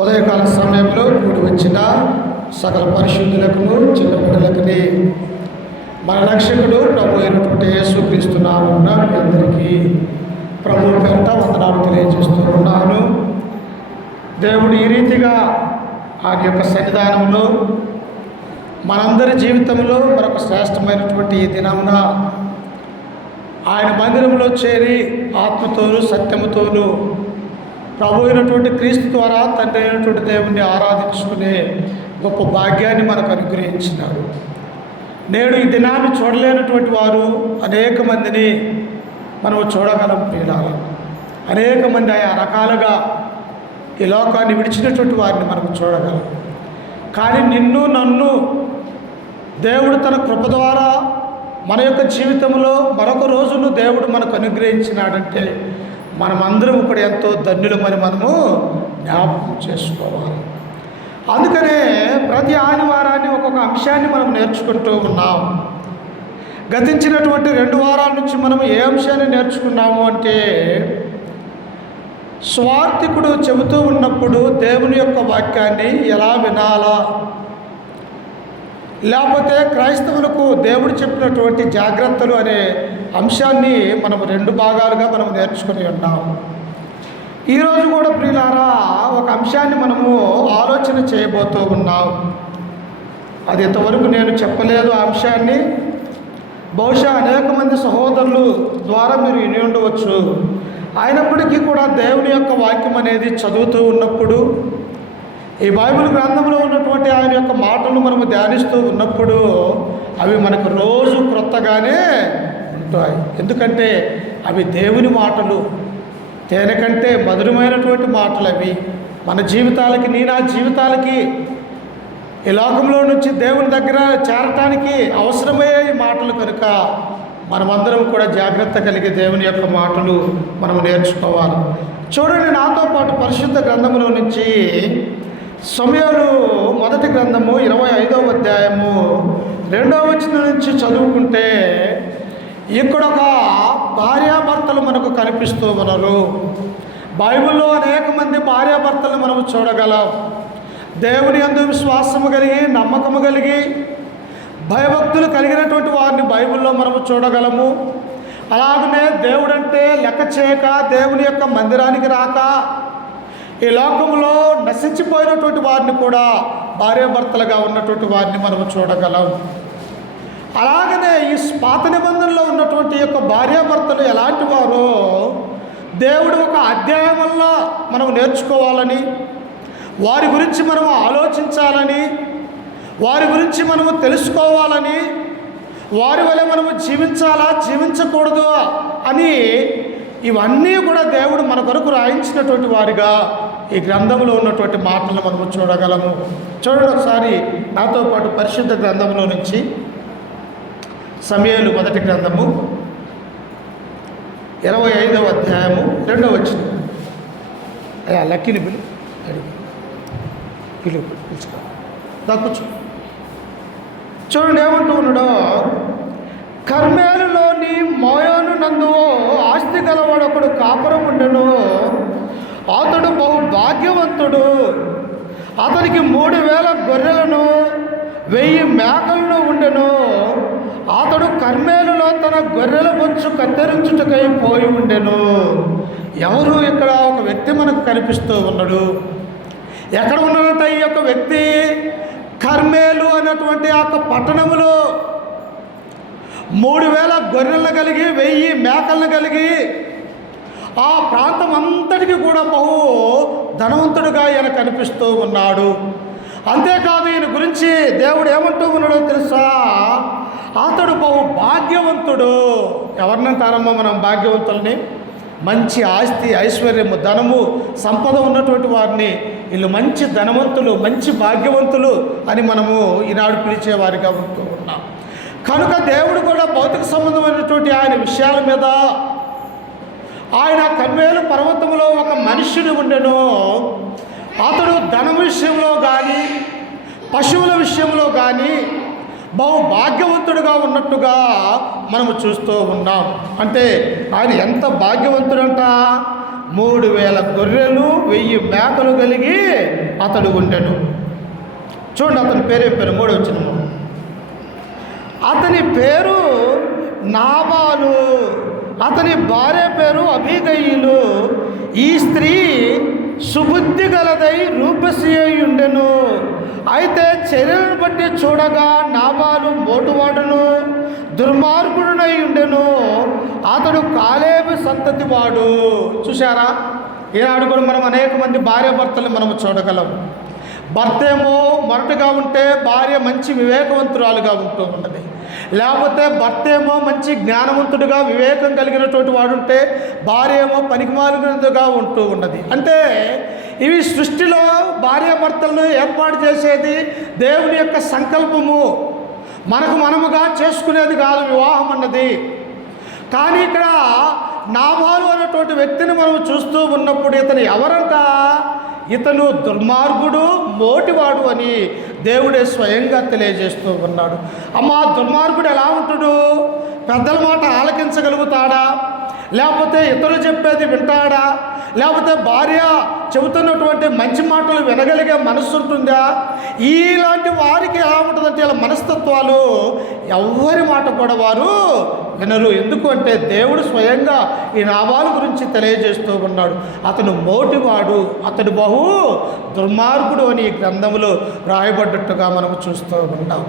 ఉదయకాల సమయంలో కూడి వచ్చిన సకల పరిశుద్ధులకు చిన్న బిడ్డలకుని మన రక్షకుడు ప్రభు అయినటువంటి యేసుక్రీస్తు నామమున మీ అందరికీ ప్రభు పేరిట వందనాలు తెలియజేస్తూ ఉన్నాను. దేవుడు ఈ రీతిగా ఆయన యొక్క సన్నిధానంలో మనందరి జీవితంలో మరొక శ్రేష్టమైనటువంటి ఈ దినమున ఆయన మందిరంలో చేరి ఆత్మతోనూ సత్యముతోనూ ప్రభు అయినటువంటి క్రీస్తు ద్వారా తండ్రి అయినటువంటి దేవుణ్ణి ఆరాధించుకునే గొప్ప భాగ్యాన్ని మనకు అనుగ్రహించినాడు. నేడు ఈ దినాన్ని చూడలేనటువంటి వారు అనేక మందిని మనము చూడగలం. ప్రియులారా, అనేక మంది ఆయా రకాలుగా ఈ లోకాన్ని విడిచినటువంటి వారిని మనము చూడగలం. కానీ నిన్ను నన్ను దేవుడు తన కృప ద్వారా మన యొక్క జీవితంలో మరొక రోజును దేవుడు మనకు అనుగ్రహించినాడంటే మనమందరం ఇక్కడ ఎంతో ధన్యులమని మనము జ్ఞాపకం చేసుకోవాలి. అందుకనే ప్రతి ఆదివారాన్ని ఒక్కొక్క అంశాన్ని మనం నేర్చుకుంటూ ఉన్నాం. గతించినటువంటి 2 వారాల నుంచి మనం ఏ అంశాన్ని నేర్చుకున్నాము అంటే, స్వార్థికుడు చెబుతూ ఉన్నప్పుడు దేవుని యొక్క వాక్యాన్ని ఎలా వినాలా, లేకపోతే క్రైస్తవులకు దేవుడు చెప్పినటువంటి జాగ్రత్తలు అనే అంశాన్ని మనం 2 భాగాలుగా మనం నేర్చుకుని ఉన్నాం. ఈరోజు కూడా ప్రియులారా ఒక అంశాన్ని మనము ఆలోచన చేయబోతూ ఉన్నాం. అది ఇంతవరకు నేను చెప్పలేదు. ఆ అంశాన్ని బహుశా అనేక మంది సహోదరులు ద్వారా మీరు విని ఉండవచ్చు. అయినప్పటికీ కూడా దేవుని యొక్క వాక్యం అనేది చదువుతూ ఉన్నప్పుడు, ఈ బైబిల్ గ్రంథంలో ఉన్నటువంటి ఆయన యొక్క మాటలు మనము ధ్యానిస్తూ ఉన్నప్పుడు అవి మనకు రోజు క్రొత్తగానే ఉంటాయి. ఎందుకంటే అవి దేవుని మాటలు, తేనె కంటే మధురమైనటువంటి మాటలు అవి. మన జీవితాలకి, నా జీవితాలకి, ఈ లోకంలో నుంచి దేవుని దగ్గర చేరటానికి అవసరమయ్యే మాటలు కనుక మనమందరం కూడా జాగ్రత్త కలిగి దేవుని యొక్క మాటలు మనం నేర్చుకోవాలి. చూడండి, నాతో పాటు పరిశుద్ధ గ్రంథంలో నుంచి సమూయేలు మొదటి గ్రంథము 25వ అధ్యాయము 2వ వచనం నుంచి చదువుకుంటే ఇక్కడ ఒక భార్యాభర్తలు మనకు కనిపిస్తూ ఉన్నారు. బైబిల్లో అనేక మంది భార్యాభర్తలు మనము చూడగలం. దేవుని యందు విశ్వాసము కలిగి, నమ్మకము కలిగి, భయభక్తులు కలిగినటువంటి వారిని బైబిల్లో మనము చూడగలము. అలాగనే దేవుడంటే లెక్క చేయక, దేవుని యొక్క మందిరానికి రాక ఈ లోకంలో నశించిపోయినటువంటి వారిని కూడా భార్యాభర్తలుగా ఉన్నటువంటి వారిని మనము చూడగలం. అలాగనే ఈ పాత నిబంధనలో ఉన్నటువంటి యొక్క భార్యాభర్తలు ఎలాంటి వారో దేవుడు ఒక అధ్యాయం వల్ల మనం నేర్చుకోవాలని, వారి గురించి మనం ఆలోచించాలని, వారి గురించి మనము తెలుసుకోవాలని, వారి వల్ల మనము జీవించాలా జీవించకూడదు అని ఇవన్నీ కూడా దేవుడు మన కొరకు రాయించినటువంటి వారిగా ఈ గ్రంథంలో ఉన్నటువంటి మాటలను మనము చూడగలము. చూడండి ఒకసారి నాతో పాటు పరిశుద్ధ గ్రంథంలో నుంచి సమూయేలు మొదటి గ్రంథము 25వ అధ్యాయము 2వ వచనం. అయ్యా లక్కీని పిలుచుకో దక్కుచు. చూడండి ఏమంటూ ఉన్నాడో, కర్మేలులోని మోయాను నందు ఆస్తి గలవాడొకడు కాపురం ఉండెను. అతడు బహు భాగ్యవంతుడు. అతనికి 3000 గొర్రెలను 1000 మేకలను ఉండెను. అతడు కర్మేలులో తన గొర్రెల బొచ్చు కత్తిరించుటకై పోయి ఉండెను. ఎవరు ఇక్కడ ఒక వ్యక్తి మనకు కనిపిస్తూ ఉన్నాడు. ఎక్కడ ఉన్నాడంట ఈ యొక్క వ్యక్తి? కర్మేలు అనేటువంటి ఆ పట్టణములో 3000 గొర్రెలను కలిగి 1000 మేకలను కలిగి ఆ ప్రాంతం అంతటికి కూడా బహు ధనవంతుడుగా ఈయన కనిపిస్తూ ఉన్నాడు. అంతేకాదు, ఈయన గురించి దేవుడు ఏమంటూ ఉన్నాడో తెలుసా? అతడు బహు భాగ్యవంతుడు. ఎవరినంటారమ్మా మనం భాగ్యవంతుల్ని? మంచి ఆస్తి, ఐశ్వర్యము, ధనము, సంపద ఉన్నటువంటి వారిని వీళ్ళు మంచి ధనవంతులు, మంచి భాగ్యవంతులు అని మనము ఈనాడు పిలిచేవారిగా ఉంటూ ఉన్నాం. కనుక దేవుడు కూడా భౌతిక సంబంధమైనటువంటి ఆయన విషయాల మీద, ఆయన కర్మేలు పర్వతంలో ఒక మనుష్యుడు ఉండెను. అతడు ధనం విషయంలో కానీ, పశువుల విషయంలో కానీ బహు భాగ్యవంతుడుగా ఉన్నట్టుగా మనము చూస్తూ ఉన్నాం. అంటే ఆయన ఎంత భాగ్యవంతుడంట, 3,000 గొర్రెలు 1,000 మేకలు కలిగి అతడు ఉండెను. చూడండి అతని పేరు ఏం పేరు? 3వ వచనము. అతని పేరు నాబాలు, అతని భార్య పేరు అబీగయీలు. ఈ స్త్రీ సుబుద్ధి గలదై రూపసి అయి ఉండెను. అయితే చర్యలను బట్టి చూడగా నాబాలు మోటువాడును దుర్మార్గుడునై ఉండెను. అతడు కాలేబు సంతతి వాడు. చూశారా, ఈనాడు కూడా మనం అనేక మంది భార్యాభర్తలు మనము చూడగలం. భర్త ఏమో మొరటుగా ఉంటే భార్య మంచి వివేకవంతురాలుగా ఉంటూ ఉన్నది. లేకపోతే భర్త ఏమో మంచి జ్ఞానవంతుడిగా వివేకం కలిగినటువంటి వాడుంటే భార్య ఏమో పనికిమాలినదిగా ఉంటూ ఉన్నది. అంటే ఇవి సృష్టిలో భార్యాభర్తలను ఏర్పాటు చేసేది దేవుని యొక్క సంకల్పము. మనకు మనముగా చేసుకునేది కాదు వివాహం అన్నది. కానీ ఇక్కడ నాబాలు అనేటువంటి వ్యక్తిని మనం చూస్తూ ఉన్నప్పుడు ఇతను ఎవరంట? ఇతను దుర్మార్గుడు, మోటివాడు అని దేవుడే స్వయంగా తెలియజేస్తూ ఉన్నాడు. అమ్మా, దుర్మార్గుడు ఎలా ఉంటాడు? పెద్దల మాట ఆలకించగలుగుతాడా? లేకపోతే ఇతరులు చెప్పేది వింటాడా? లేకపోతే భార్య చెబుతున్నటువంటి మంచి మాటలు వినగలిగే మనస్సు ఉంటుందా? ఇలాంటి వారికి ఎలా ఉంటుందంటే ఇలా మనస్తత్వాలు ఎవరి మాట కూడా వారు వినరు. ఎందుకు అంటే దేవుడు స్వయంగా ఈ నాబాలు గురించి తెలియజేస్తూ ఉన్నాడు. అతను మోటివాడు, అతడు బహు దుర్మార్గుడు అని ఈ గ్రంథంలో రాయబడ్డట్టుగా మనం చూస్తూ ఉన్నాం.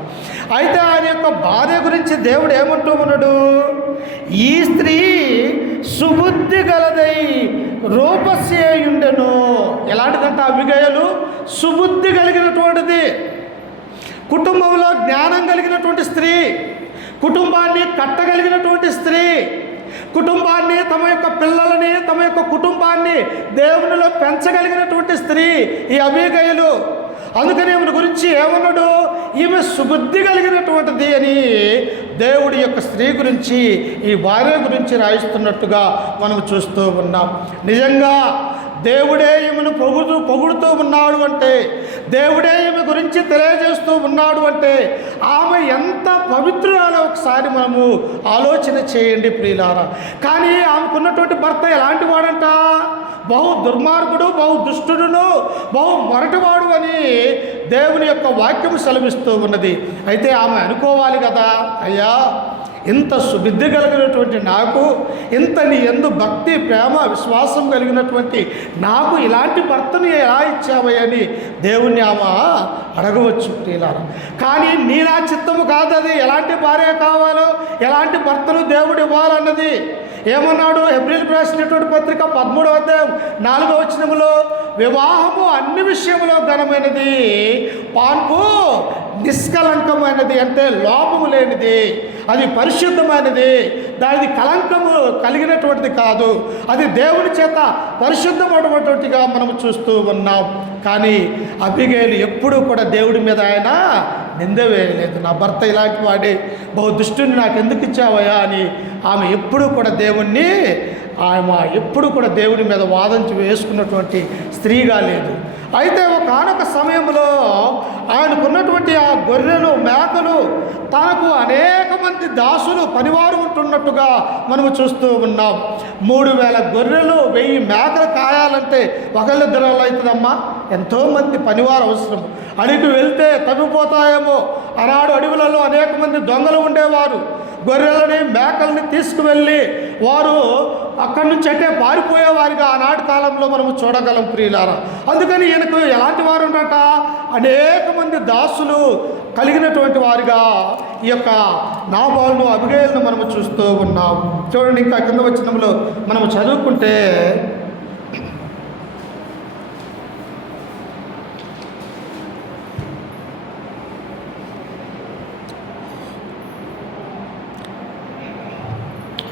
అయితే ఆయన యొక్క భార్య గురించి దేవుడు ఏమంటూ ఉన్నాడు? ఈ స్త్రీ సుబుద్ధి గలదై రూపసి అయి ఉండెను. ఎలాంటిదంటే అబిగయలు సుబుద్ధి కలిగినటువంటిది, కుటుంబంలో జ్ఞానం కలిగినటువంటి స్త్రీ, కుటుంబాన్ని కట్టగలిగినటువంటి స్త్రీ, కుటుంబాన్ని తమ యొక్క పిల్లలని తమ యొక్క కుటుంబాన్ని దేవునిలో పెంచగలిగినటువంటి స్త్రీ ఈ అబీగయలు. అందుకని ఈమె గురించి ఏమన్నాడు? ఈమె సుబుద్ధి కలిగినటువంటిది అని దేవుడి యొక్క స్త్రీ గురించి, ఈ భార్య గురించి రాయిస్తున్నట్టుగా మనం చూస్తూ ఉన్నాం. నిజంగా దేవుడే ఈమెను పొగుడుతూ ఉన్నాడు అంటే, దేవుడే ఈమె గురించి తెలియజేస్తూ ఉన్నాడు అంటే ఆమె ఎంత పవిత్రురాలో ఒకసారి మనము ఆలోచన చేయండి ప్రియులారా. కానీ ఆమెకున్నటువంటి భర్త ఎలాంటి వాడంట? బహు దుర్మార్గుడు, బహు దుష్టుడును, బహు మొరటివాడు అని దేవుని యొక్క వాక్యము సెలవిస్తూ ఉన్నది. అయితే ఆమె అనుకోవాలి కదా, అయ్యా ఇంత సుబుద్ధి కలిగినటువంటి నాకు, ఇంత నీ యందు భక్తి ప్రేమ విశ్వాసం కలిగినటువంటి నాకు ఇలాంటి భర్తను ఎలా ఇచ్చావని దేవుణ్ణి ఆమె అడగవచ్చు ప్రియులారా. కానీ నీ నా చిత్తము కాదు అది. ఎలాంటి భార్య కావాలో, ఎలాంటి భర్తను దేవుడు ఇవ్వాలన్నది. ఏమన్నాడు? హెబ్రీయులకు రాసినటువంటి పత్రిక 13వ అధ్యాయం 4వ వచనములో, వివాహము అన్ని విషయములో ఘనమైనది, పాన్పు నిష్కలంకమైనది, అంటే లోపము లేనిది, అది పరిశుద్ధమైనది, దాని కలంకము కలిగినటువంటిది కాదు, అది దేవుని చేత పరిశుద్ధమైనటువంటిగా మనం చూస్తూ ఉన్నాం. కానీ అబిగయలు ఎప్పుడూ కూడా దేవుడి మీద ఆయన నింద వేయలేదు. నా భర్త ఇలాంటి వాడే, బహు దుష్టుని నాకు ఎందుకు ఇచ్చావయ్యా అని ఆమె ఎప్పుడూ కూడా దేవుణ్ణి, ఆమె ఎప్పుడు కూడా దేవుడి మీద వాదించి వేసుకున్నటువంటి స్త్రీగా లేదు. అయితే ఒకానొక సమయంలో ఆయనకున్నటువంటి ఆ గొర్రెలు మేకలు తనకు అనేక మంది దాసులు పనివారు ఉంటున్నట్టుగా మనము చూస్తూ ఉన్నాం. 3,000 గొర్రెలు 1,000 మేకలు కాయాలంటే ఒకళ్ళిద్దరు అవుతుందమ్మా, ఎంతోమంది పనివారు అవసరం. అడవికి వెళ్తే తప్పిపోతాయేమో. ఆనాడు అడవులలో అనేక మంది దొంగలు ఉండేవారు. గొర్రెలని మేకల్ని తీసుకువెళ్ళి వారు అక్కడి నుంచి అంటే పారిపోయేవారిగా ఆనాటి కాలంలో మనము చూడగలం ప్రియులారా. అందుకని ఈయనకు ఎలాంటి వారు ఉన్నట? అనేక మంది దాసులు కలిగినటువంటి వారిగా ఈ యొక్క నాబాలును అబిగయలను మనము చూస్తూ ఉన్నాం. చూడండి, ఇంకా కింద వచనంలో మనము చదువుకుంటే,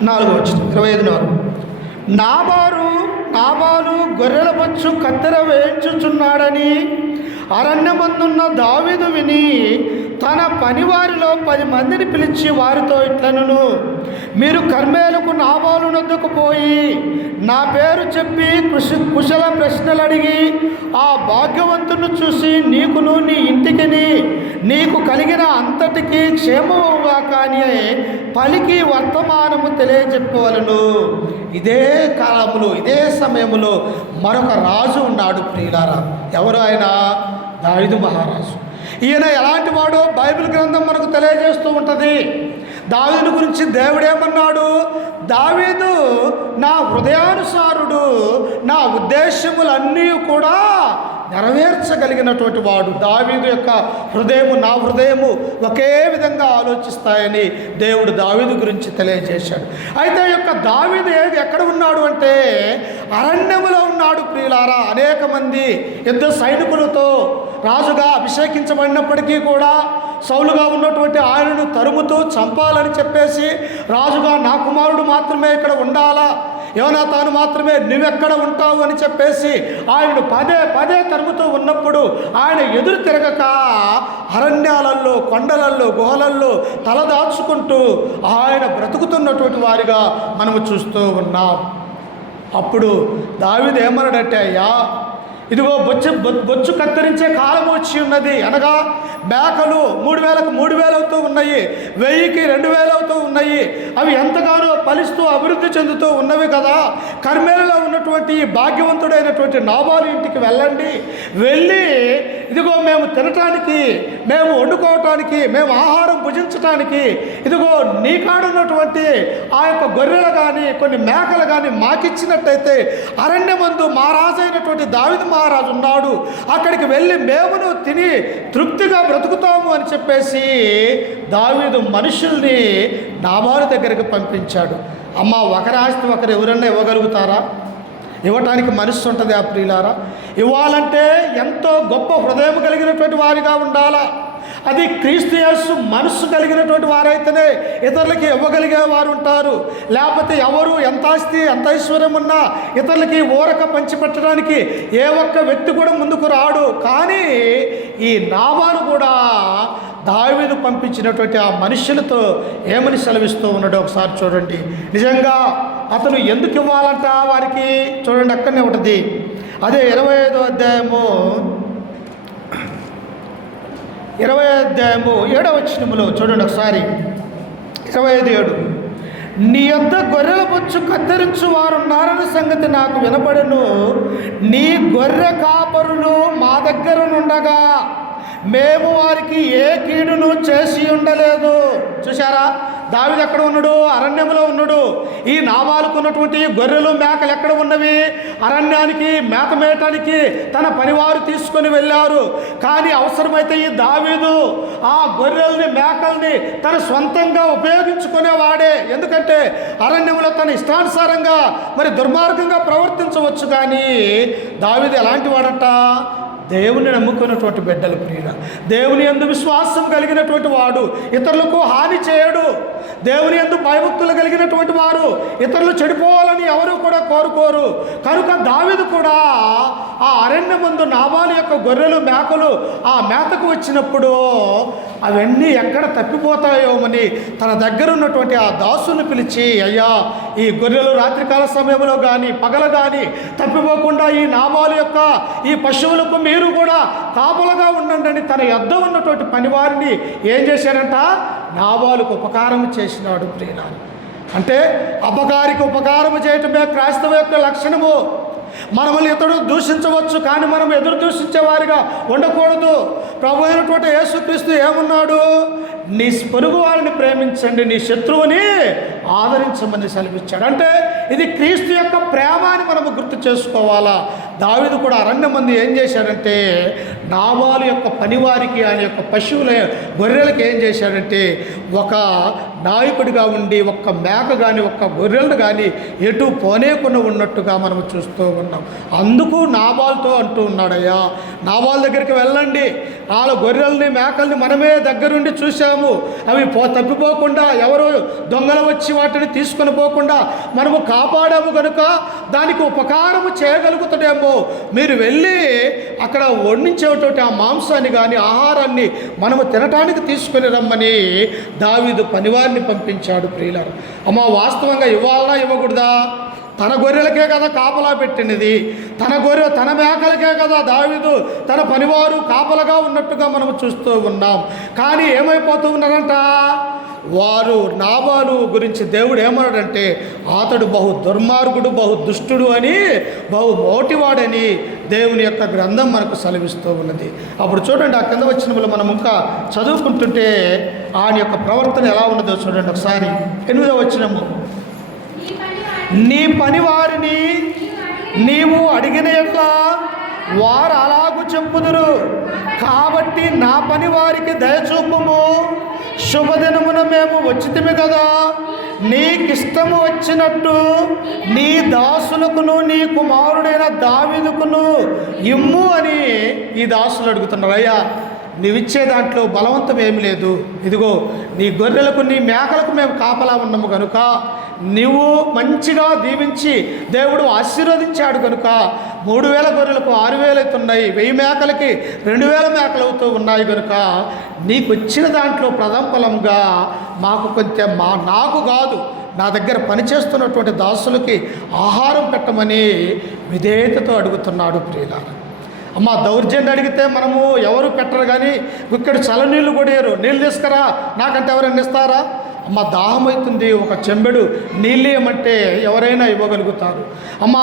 నాలుగో వచనం 25. నాబాలు గొర్రెల బొచ్చు కత్తెర వేయించుచున్నాడని అరణ్యమందున్న దావీదు విని తన పనివారిలో 10 మందిని పిలిచి వారితో ఇట్లనను, మీరు కర్మేలకు నాబాలు నొద్దకు పోయి నా పేరు చెప్పి కుశల ప్రశ్నలు అడిగి ఆ భాగ్యవంతుని చూసి నీకును నీ ఇంటికిని నీకు కలిగిన అంతటికి క్షేమముగా కానీ పలికి వర్తమానము తెలియజెప్పవలను. ఇదే కాలములో ఇదే సమయంలో మరొక రాజు ఉన్నాడు ప్రియులారా. ఎవరు ఆయన? దావీదు మహారాజు. ఈయన ఎలాంటి వాడో బైబిల్ గ్రంథం మనకు తెలియజేస్తూ ఉంటుంది. దావీదు గురించి దేవుడేమన్నాడు? దావీదు నా హృదయానుసారుడు, నా ఉద్దేశములన్నీ కూడా నెరవేర్చగలిగినటువంటి వాడు. దావీదు యొక్క హృదయము నా హృదయము ఒకే విధంగా ఆలోచిస్తాయని దేవుడు దావీదు గురించి తెలియజేశాడు. అయితే యొక్క దావీదు ఎక్కడ ఉన్నాడు అంటే అరణ్యములో ఉన్నాడు ప్రియులారా. అనేక మంది యుద్ధ సైనికులతో రాజుగా అభిషేకించబడినప్పటికీ కూడా సౌలుగా ఉన్నటువంటి ఆయనను తరుముతూ చంపాలని చెప్పేసి రాజుగా నా కుమారుడు మాత్రమే ఇక్కడ ఉండాలా, యోనాతాను మాత్రమే నువ్వెక్కడ ఉంటావు అని చెప్పేసి ఆయనను పదే పదే తరుముతూ ఉన్నప్పుడు ఆయన ఎదురు తిరగక అరణ్యాలలో, కొండలల్లో, గుహలల్లో తలదాచుకుంటూ ఆయన బ్రతుకుతున్నటువంటి వారిగా మనము చూస్తూ ఉన్నాం. అప్పుడు దావీదు ఏమన్నాడంటే, అయ్యా ఇదిగో బొచ్చు కత్తిరించే కాలం వచ్చి ఉన్నది, అనగా మేకలు 3000కు 3000 అవుతూ ఉన్నాయి, 1000కి 2000 అవుతూ ఉన్నాయి. అవి ఎంతగానో ఫలిస్తూ అభివృద్ధి చెందుతూ ఉన్నవి కదా. కర్మేలులో ఉన్నటువంటి భాగ్యవంతుడైనటువంటి నాబాలు ఇంటికి వెళ్ళండి, వెళ్ళి ఇదిగో మేము తినటానికి, మేము వండుకోవటానికి, మేము ఆహారం భుజించటానికి ఇదిగో నీ కాడున్నటువంటి ఆ యొక్క గొర్రెలు కానీ కొన్ని మేకలు కానీ మాకిచ్చినట్టయితే అరణ్యమందు మహారాజు అయినటువంటి దావీదు మహారాజు ఉన్నాడు, అక్కడికి వెళ్ళి మేమును తిని తృప్తిగా బ్రతుకుతాము అని చెప్పేసి దావీదు మనుషుల్ని నాబాలు దగ్గరికి పంపించాడు. అమ్మ, ఒకరి ఆస్తి ఒకరు ఎవరన్నా ఇవ్వగలుగుతారా? ఇవ్వటానికి మనస్సు ఉంటుంది ఆ ప్రియులారా. ఇవ్వాలంటే ఎంతో గొప్ప హృదయం కలిగినటువంటి వారిగా ఉండాలా. అది క్రీస్తు యేసు మనస్సు కలిగినటువంటి వారైతేనే ఇతరులకి ఇవ్వగలిగే వారు ఉంటారు. లేకపోతే ఎవరు ఎంత ఆస్తి ఎంత ఐశ్వర్యం ఉన్నా ఇతరులకి ఊరక పంచిపెట్టడానికి ఏ ఒక్క వ్యక్తి కూడా ముందుకు రాడు. కానీ ఈ నాబాలు కూడా దావీదు పంపించినటువంటి ఆ మనుషులతో ఏమని సెలవిస్తూ ఉన్నాడో ఒకసారి చూడండి. నిజంగా అతను ఎందుకు ఇవ్వాలంట వారికి? చూడండి, అక్కడనే ఉంటుంది. అదే 25వ అధ్యాయము 7వ వచనములో చూడండి ఒకసారి. 25:7 నీ యొద్ద గొర్రెల బొచ్చు కత్తిరించు వారు ఉన్నారన్న సంగతి నాకు వినపడను. నీ గొర్రె కాపరులు మా దగ్గర నుండగా మేము వారికి ఏ కీడును చేసి ఉండలేదు. చూశారా, దావీదు ఎక్కడ ఉన్నాడు? అరణ్యంలో ఉన్నాడు. ఈ నాబాలుకు ఉన్నటువంటి గొర్రెలు మేకలు ఎక్కడ ఉన్నవి? అరణ్యానికి మేత మేయటానికి తన పనివారు తీసుకొని వెళ్ళారు. కానీ అవసరమైతే ఈ దావీదు ఆ గొర్రెల్ని మేకల్ని తన సొంతంగా ఉపయోగించుకునేవాడే. ఎందుకంటే అరణ్యంలో తన ఇష్టానుసారంగా మరి దుర్మార్గంగా ప్రవర్తించవచ్చు. కానీ దావీదు ఎలాంటి వాడట? దేవుని నమ్ముకున్నటువంటి బిడ్డలు ప్రియుల, దేవుని యందు విశ్వాసం కలిగినటువంటి వాడు, ఇతరులకు హాని చేయడు. దేవుని యందు భయభక్తులు కలిగినటువంటి వారు ఇతరులు చెడిపోవాలని ఎవరు కూడా కోరుకోరు. కనుక దావీదు కూడా ఆ అరణ్యమందు నాబాలు యొక్క గొర్రెలు మేకలు ఆ మేతకు వచ్చినప్పుడు అవన్నీ ఎక్కడ తప్పిపోతాయోమని తన దగ్గర ఉన్నటువంటి ఆ దాసుని పిలిచి, అయ్యా ఈ గొర్రెలు రాత్రికాల సమయంలో కానీ పగల కానీ తప్పిపోకుండా ఈ నాబాలు యొక్క ఈ పశువులకు మీరు కూడా కాపులగా ఉండండి తన యొద్ద ఉన్నటువంటి పనివారిని ఏం చేశారంట? నాబాలుకు ఉపకారం చేసినాడు ప్రియులారా. అంటే అపకారికి ఉపకారం చేయటమే క్రైస్తవ యొక్క లక్షణము. మనల్ని ఇతడు దూషించవచ్చు, కానీ మనం ఎదురు దూషించే వారిగా ఉండకూడదు. ప్రభు అయినటువంటి యేసుక్రీస్తు ఏమన్నాడు? నీ పొరుగు వారిని ప్రేమించండి, నీ శత్రువుని ఆదరించమని సెలవిచ్చాడు. అంటే ఇది క్రీస్తు యొక్క ప్రేమ అని మనము గుర్తు చేసుకోవాలా. దావీదు కూడా అరణ్యమందు ఏం చేశాడంటే నాబాలు యొక్క పనివారికి ఆయన యొక్క పశువుల గొర్రెలకు ఏం చేశాడంటే ఒక నాయకుడిగా ఉండి ఒక్క మేక కానీ ఒక్క గొర్రెలను కానీ ఎటు పోనేకుండా ఉన్నట్టుగా మనం చూస్తూ ఉన్నాం. అందుకు నాబాలుతో అంటూ ఉన్నాడయ్యా, నాబాలు దగ్గరికి వెళ్ళండి, వాళ్ళ గొర్రెల్ని మేకల్ని మనమే దగ్గరుండి చూసాము, అవి తప్పిపోకుండా ఎవరు దొంగలు వచ్చి వాటిని తీసుకొని పోకుండా మనము కాపాడాము కనుక దానికి ఉపకారము చేయగలుగుతాడేమో మీరు వెళ్ళి అక్కడ వండించేటువంటి ఆ మాంసాన్ని కానీ ఆహారాన్ని మనము తినటానికి తీసుకొని రమ్మని దావీదు పనివారిని పంపించాడు. ప్రియులారా, అమ్మ వాస్తవంగా ఇవ్వాలనా ఇవ్వకూడదా? తన గొర్రెలకే కదా కాపలా పెట్టినది, తన మేకలకే కదా దావీదు తన పనివారు కాపలగా ఉన్నట్టుగా మనం చూస్తూ ఉన్నాం. కానీ ఏమైపోతూ ఉన్నారంట, వారు నాబాలు గురించి దేవుడు ఏమన్నాడంటే అతడు బహు దుర్మార్గుడు, బహు దుష్టుడు అని, బహు మోటివాడని దేవుని యొక్క గ్రంథం మనకు సెలవిస్తూ ఉన్నది. అప్పుడు చూడండి, ఆ కింద వచ్చిన మనం ఇంకా చదువుకుంటుంటే ఆయన యొక్క ప్రవర్తన ఎలా ఉన్నదో చూడండి ఒకసారి. 8వ వచనము, నీ పని వారిని నీవు అడిగిన ఎట్లా వారు అలాగూ చెప్పుదురు, కాబట్టి నా పని వారికి దయచూపము, శుభదినమున మేము వచ్చితిమి కదా, నీకిష్టము వచ్చినట్టు నీ దాసులకును నీ కుమారుడైన దావీదుకును ఇమ్ము అని ఈ దాసులు అడుగుతున్నారు. అయ్యా, నీవిచ్చే దాంట్లో బలవంతం ఏమి లేదు, ఇదిగో నీ గొర్రెలకు నీ మేకలకు మేము కాపలా ఉన్నాము కనుక నువ్వు మంచిగా దీవించి దేవుడు ఆశీర్వదించాడు కనుక 3000 గొర్రెలకు 6000 అవుతున్నాయి, 1000 మేకలకి 2000 మేకలు అవుతూ ఉన్నాయి కనుక నీకు వచ్చిన దాంట్లో ప్రథమఫలంగా మాకు కొంచెం నాకు కాదు నా దగ్గర పనిచేస్తున్నటువంటి దాసులకి ఆహారం పెట్టమని విధేయతతో అడుగుతున్నాడు. ప్రియులారా, అమ్మ దౌర్జన్యం అడిగితే మనము ఎవరు పెట్టరు, కానీ ఇక్కడ చల్లనీళ్ళు కూడా వేయరు. నీళ్ళు తీసుకురా నాకంటే ఎవరైనా ఇస్తారా? అమ్మ దాహం అవుతుంది, ఒక చెంబెడు నీళ్ళు ఏమంటే ఎవరైనా ఇవ్వగలుగుతారు. అమ్మ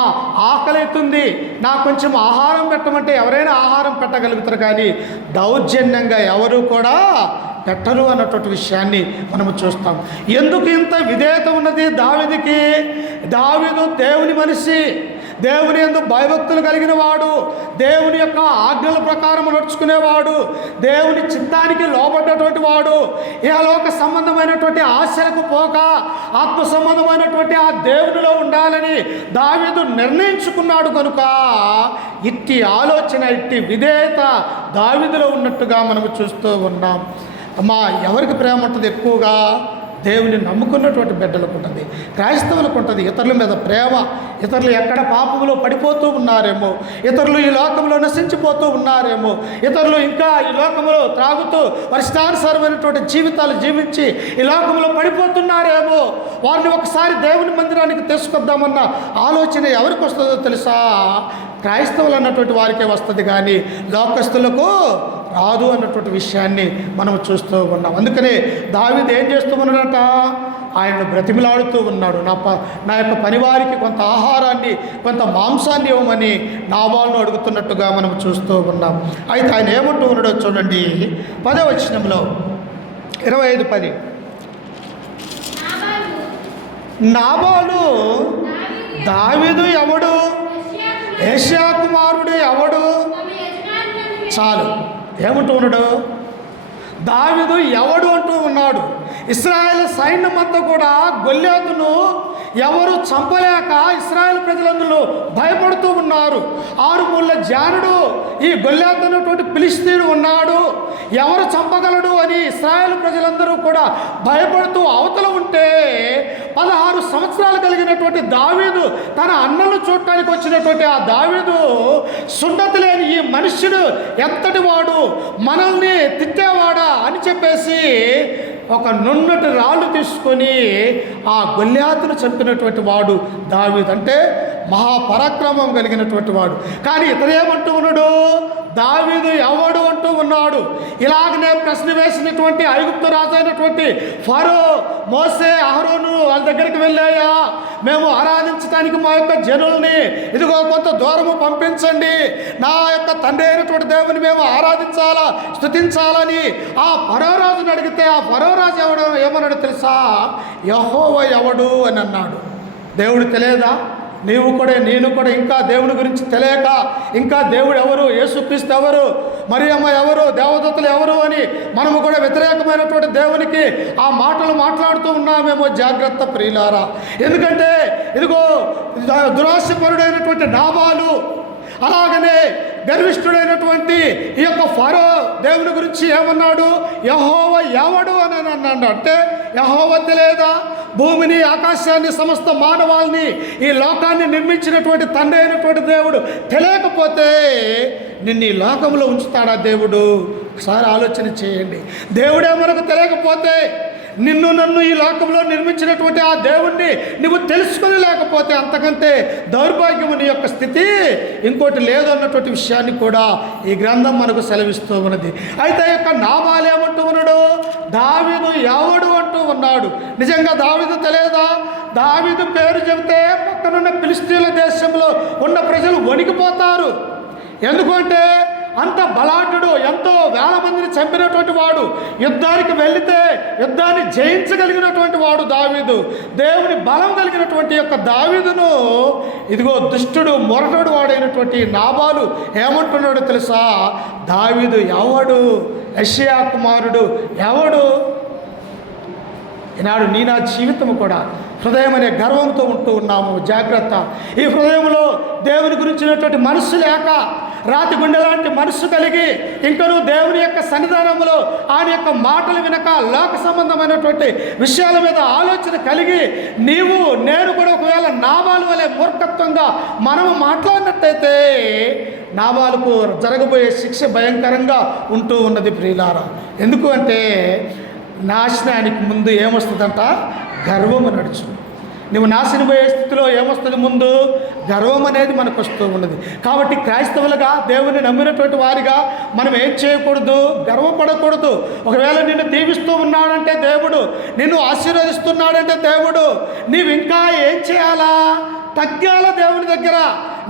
ఆకలి అవుతుంది, నాకు కొంచెం ఆహారం పెట్టమంటే ఎవరైనా ఆహారం పెట్టగలుగుతారు, కానీ దౌర్జన్యంగా ఎవరు కూడా పెట్టరు అన్నటువంటి విషయాన్ని మనము చూస్తాం. ఎందుకు ఇంత విధేయత ఉన్నది దావీదుకి? దావీదు దేవుని మనిషి, దేవుని యందు భయభక్తులు కలిగిన వాడు, దేవుని యొక్క ఆజ్ఞల ప్రకారం నడుచుకునేవాడు, దేవుని చిత్తానికి లోబడ్డటువంటి వాడు, ఇహలోక సంబంధమైనటువంటి ఆశలకు పోక ఆత్మ సంబంధమైనటువంటి ఆ దేవునిలో ఉండాలని దావీదు నిర్ణయించుకున్నాడు కనుక ఇట్టి ఆలోచన, ఇట్టి విధేయత దావీదులో ఉన్నట్టుగా మనము చూస్తూ ఉన్నాం. అమ్మా, ఎవరికి ప్రేమ ఉంటుంది ఎక్కువగా? దేవుని నమ్ముకున్నటువంటి బిడ్డలకు ఉంటుంది, క్రైస్తవులకు ఉంటుంది. ఇతరుల మీద ప్రేమ, ఇతరులు ఎక్కడ పాపంలో పడిపోతూ ఉన్నారేమో, ఇతరులు ఈ లోకంలో నశించిపోతూ ఉన్నారేమో, ఇతరులు ఇంకా ఈ లోకంలో త్రాగుతూ పరిష్టానుసారమైనటువంటి జీవితాలు జీవించి ఈ లోకంలో పడిపోతున్నారేమో, వారిని ఒకసారి దేవుని మందిరానికి తీసుకొద్దామన్న ఆలోచన ఎవరికి వస్తుందో తెలుసా? క్రైస్తవులు అన్నటువంటి వారికే వస్తుంది, కానీ లోకస్తులకు రాదు అన్నటువంటి విషయాన్ని మనం చూస్తూ ఉన్నాం. అందుకనే దావీదు ఏం చేస్తూ ఉన్నాడట? ఆయన బ్రతిమిలాడుతూ ఉన్నాడు, నా యొక్క పనివారికి కొంత ఆహారాన్ని, కొంత మాంసాన్ని ఇవ్వమని నాబాలును అడుగుతున్నట్టుగా మనం చూస్తూ ఉన్నాం. అయితే ఆయన ఏమంటూ ఉన్నాడో చూడండి, 10వ వచనంలో 25:10, నాబాలు దావీదు ఎవడు, యెషయా కుమారుడు ఎవడు? చాలు, ఏమంటూ ఉన్నాడు? దావీదు ఎవడు అంటూ ఉన్నాడు. ఇశ్రాయేల్ సైన్యం అంతా కూడా గొల్యాతును ఎవరు చంపలేక ఇశ్రాయేల్ ప్రజలందరూ భయపడుతూ ఉన్నారు. 6 మూళ్ళ జానుడు ఈ గొల్యాతు అన్నటువంటి ఫిలిష్తీయుడు ఉన్నాడు, ఎవరు చంపగలడు అని ఇశ్రాయేల్ ప్రజలందరూ కూడా భయపడుతూ అవతల ఉంటే 16 సంవత్సరాలు కలిగినటువంటి దావీదు తన అన్నలను చూడటానికి వచ్చినటువంటి ఆ దావీదు సున్నతి లేని ఈ మనుష్యుడు ఎంతటి వాడు, మనల్ని తిట్టేవాడా అని చెప్పేసి ఒక నున్నటి రాళ్ళు తీసుకొని ఆ గొల్యాతును చంపినటువంటి వాడు దావీదు. అంటే మహాపరాక్రమం కలిగినటువంటి వాడు. కానీ ఇతరేమంటూ ఉన్నాడు? దావీదు ఎవడు అంటూ ఉన్నాడు. ఇలాగనే ప్రశ్న వేసినటువంటి ఐగుప్తు రాజు అయినటువంటి ఫరో, మోసే, అహరోను వాళ్ళ దగ్గరికి వెళ్ళాయా, మేము ఆరాధించడానికి మా యొక్క జనుల్ని ఇదిగో కొంత దూరము పంపించండి, నా యొక్క తండ్రి అయినటువంటి దేవుని మేము ఆరాధించాలా, స్తుతించాలని ఆ ఫరో రాజుని అడిగితే ఆ ఫరో రాజు ఎవడు ఏమన్నాడు తెలుసా? యెహోవా ఎవడు అని అన్నాడు. దేవుడు తెలియదా? నేను కూడా ఇంకా దేవుని గురించి తెలియక, ఇంకా దేవుడు ఎవరు, యేసుక్రీస్తు ఎవరు, మరియమ్మ ఎవరు, దేవదూతలు ఎవరు అని మనము కూడా వ్యతిరేకమైనటువంటి దేవునికి ఆ మాటలు మాట్లాడుతూ ఉన్నామేమో. జాగ్రత్త ప్రియులారా, ఎందుకంటే ఇదిగో దురాశపరుడైనటువంటి నాబాలు, అలాగనే గర్విష్ఠుడైనటువంటి ఈ యొక్క ఫరో దేవుని గురించి ఏమన్నాడు? యెహోవా ఎవడు అని అన్నాడు. అంటే యెహోవా తెలియదా? భూమిని, ఆకాశాన్ని, సమస్త మానవాల్ని, ఈ లోకాన్ని నిర్మించినటువంటి తండ్రి అయినటువంటి దేవుడు తెలియకపోతే నిన్ను ఈ లోకంలో ఉంచుతాడా దేవుడు? ఒకసారి ఆలోచన చేయండి. దేవుడే మనకు తెలియకపోతే, నిన్ను నన్ను ఈ లోకంలో నిర్మించినటువంటి ఆ దేవుణ్ణి నువ్వు తెలుసుకొని లేకపోతే అంతకంటే దౌర్భాగ్యము నీ యొక్క స్థితి ఇంకోటి లేదు అన్నటువంటి విషయాన్ని కూడా ఈ గ్రంథం మనకు సెలవిస్తూ ఉన్నది. అయితే యొక్క నాబాలు ఏమంటూ ఉన్నాడు? దావీదు ఎవడు అంటూ ఉన్నాడు. నిజంగా దావీదు తెలియదా? దావీదు పేరు చెబితే పక్కనున్న ఫిలిష్తీయుల దేశంలో ఉన్న ప్రజలు వణికిపోతారు. ఎందుకంటే అంత బలాఢ్యుడు, ఎంతో వేల మందిని చంపినటువంటి వాడు, యుద్ధానికి వెళితే యుద్ధాన్ని జయించగలిగినటువంటి వాడు దావీదు. దేవుని బలం కలిగినటువంటి యొక్క దావీదును ఇదిగో దుష్టుడు, మొరటోడు వాడైనటువంటి నాబాలు ఏమంటున్నాడు తెలుసా? దావీదు ఎవడు? యెషయా కుమారుడు ఎవడు? ఈనాడు నీ నా జీవితం కూడా హృదయం అనే గర్వంతో ఉంటూ ఉన్నాము. జాగ్రత్త. ఈ హృదయంలో దేవుని గురించినటువంటి మనస్సు లేక, రాతి గుండె లాంటి మనస్సు కలిగి, ఇంకనూ దేవుని యొక్క సన్నిధానంలో ఆయన యొక్క మాటలు వినక, లోక సంబంధమైనటువంటి విషయాల మీద ఆలోచన కలిగి నీవు నేను కూడా ఒకవేళ నాబాలు వలె మూర్ఖత్వంగా మనము మాట్లాడినట్టయితే నాబాలుకు జరగబోయే శిక్ష భయంకరంగా ఉంటూ ఉన్నది ప్రియులారా. ఎందుకు అంటే నాశనానికి ముందు ఏమొస్తుందంట? గర్వము నడుచు. నువ్వు నాశనపోయే స్థితిలో ఏమొస్తుంది? ముందు గర్వం అనేది మనకు వస్తూ ఉన్నది. కాబట్టి క్రైస్తవులుగా, దేవుని నమ్మినటువంటి వారిగా మనం ఏం చేయకూడదు? గర్వపడకూడదు. ఒకవేళ నిన్ను దీవిస్తూ ఉన్నాడంటే దేవుడు, నిన్ను ఆశీర్వదిస్తున్నాడంటే దేవుడు, నీవు ఇంకా ఏం చేయాలా? తగ్గాల దేవుని దగ్గర.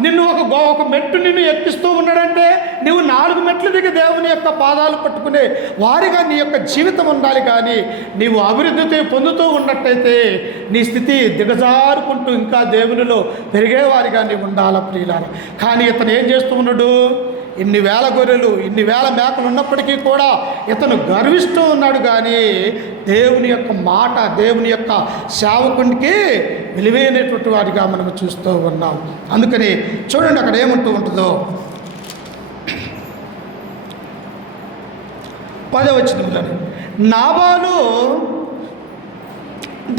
నిన్ను ఒక మెట్టు నిన్ను ఎక్కిస్తూ ఉన్నాడంటే నువ్వు 4 మెట్లు దిగి దేవుని యొక్క పాదాలు పట్టుకునే వారిగా నీ యొక్క జీవితం ఉండాలి. కానీ నీవు అభివృద్ధి పొందుతూ ఉన్నట్టయితే నీ స్థితి దిగజారుకుంటూ ఇంకా దేవునిలో పెరిగేవారిగా నీవు ఉండాలా ప్రియులారా. కానీ ఇతను ఏం చేస్తూ ఉన్నాడు? ఇన్ని వేల గొర్రెలు, ఇన్ని వేల మేకలు ఉన్నప్పటికీ కూడా ఇతను గర్విస్తూ ఉన్నాడు. కానీ దేవుని యొక్క మాట, దేవుని యొక్క సేవకునికి విలువైనటువంటి వాడిగా మనం చూస్తూ ఉన్నాం. అందుకని చూడండి అక్కడ ఏమంటూ ఉంటుందో. 10వ వచనంలోని నాబాలు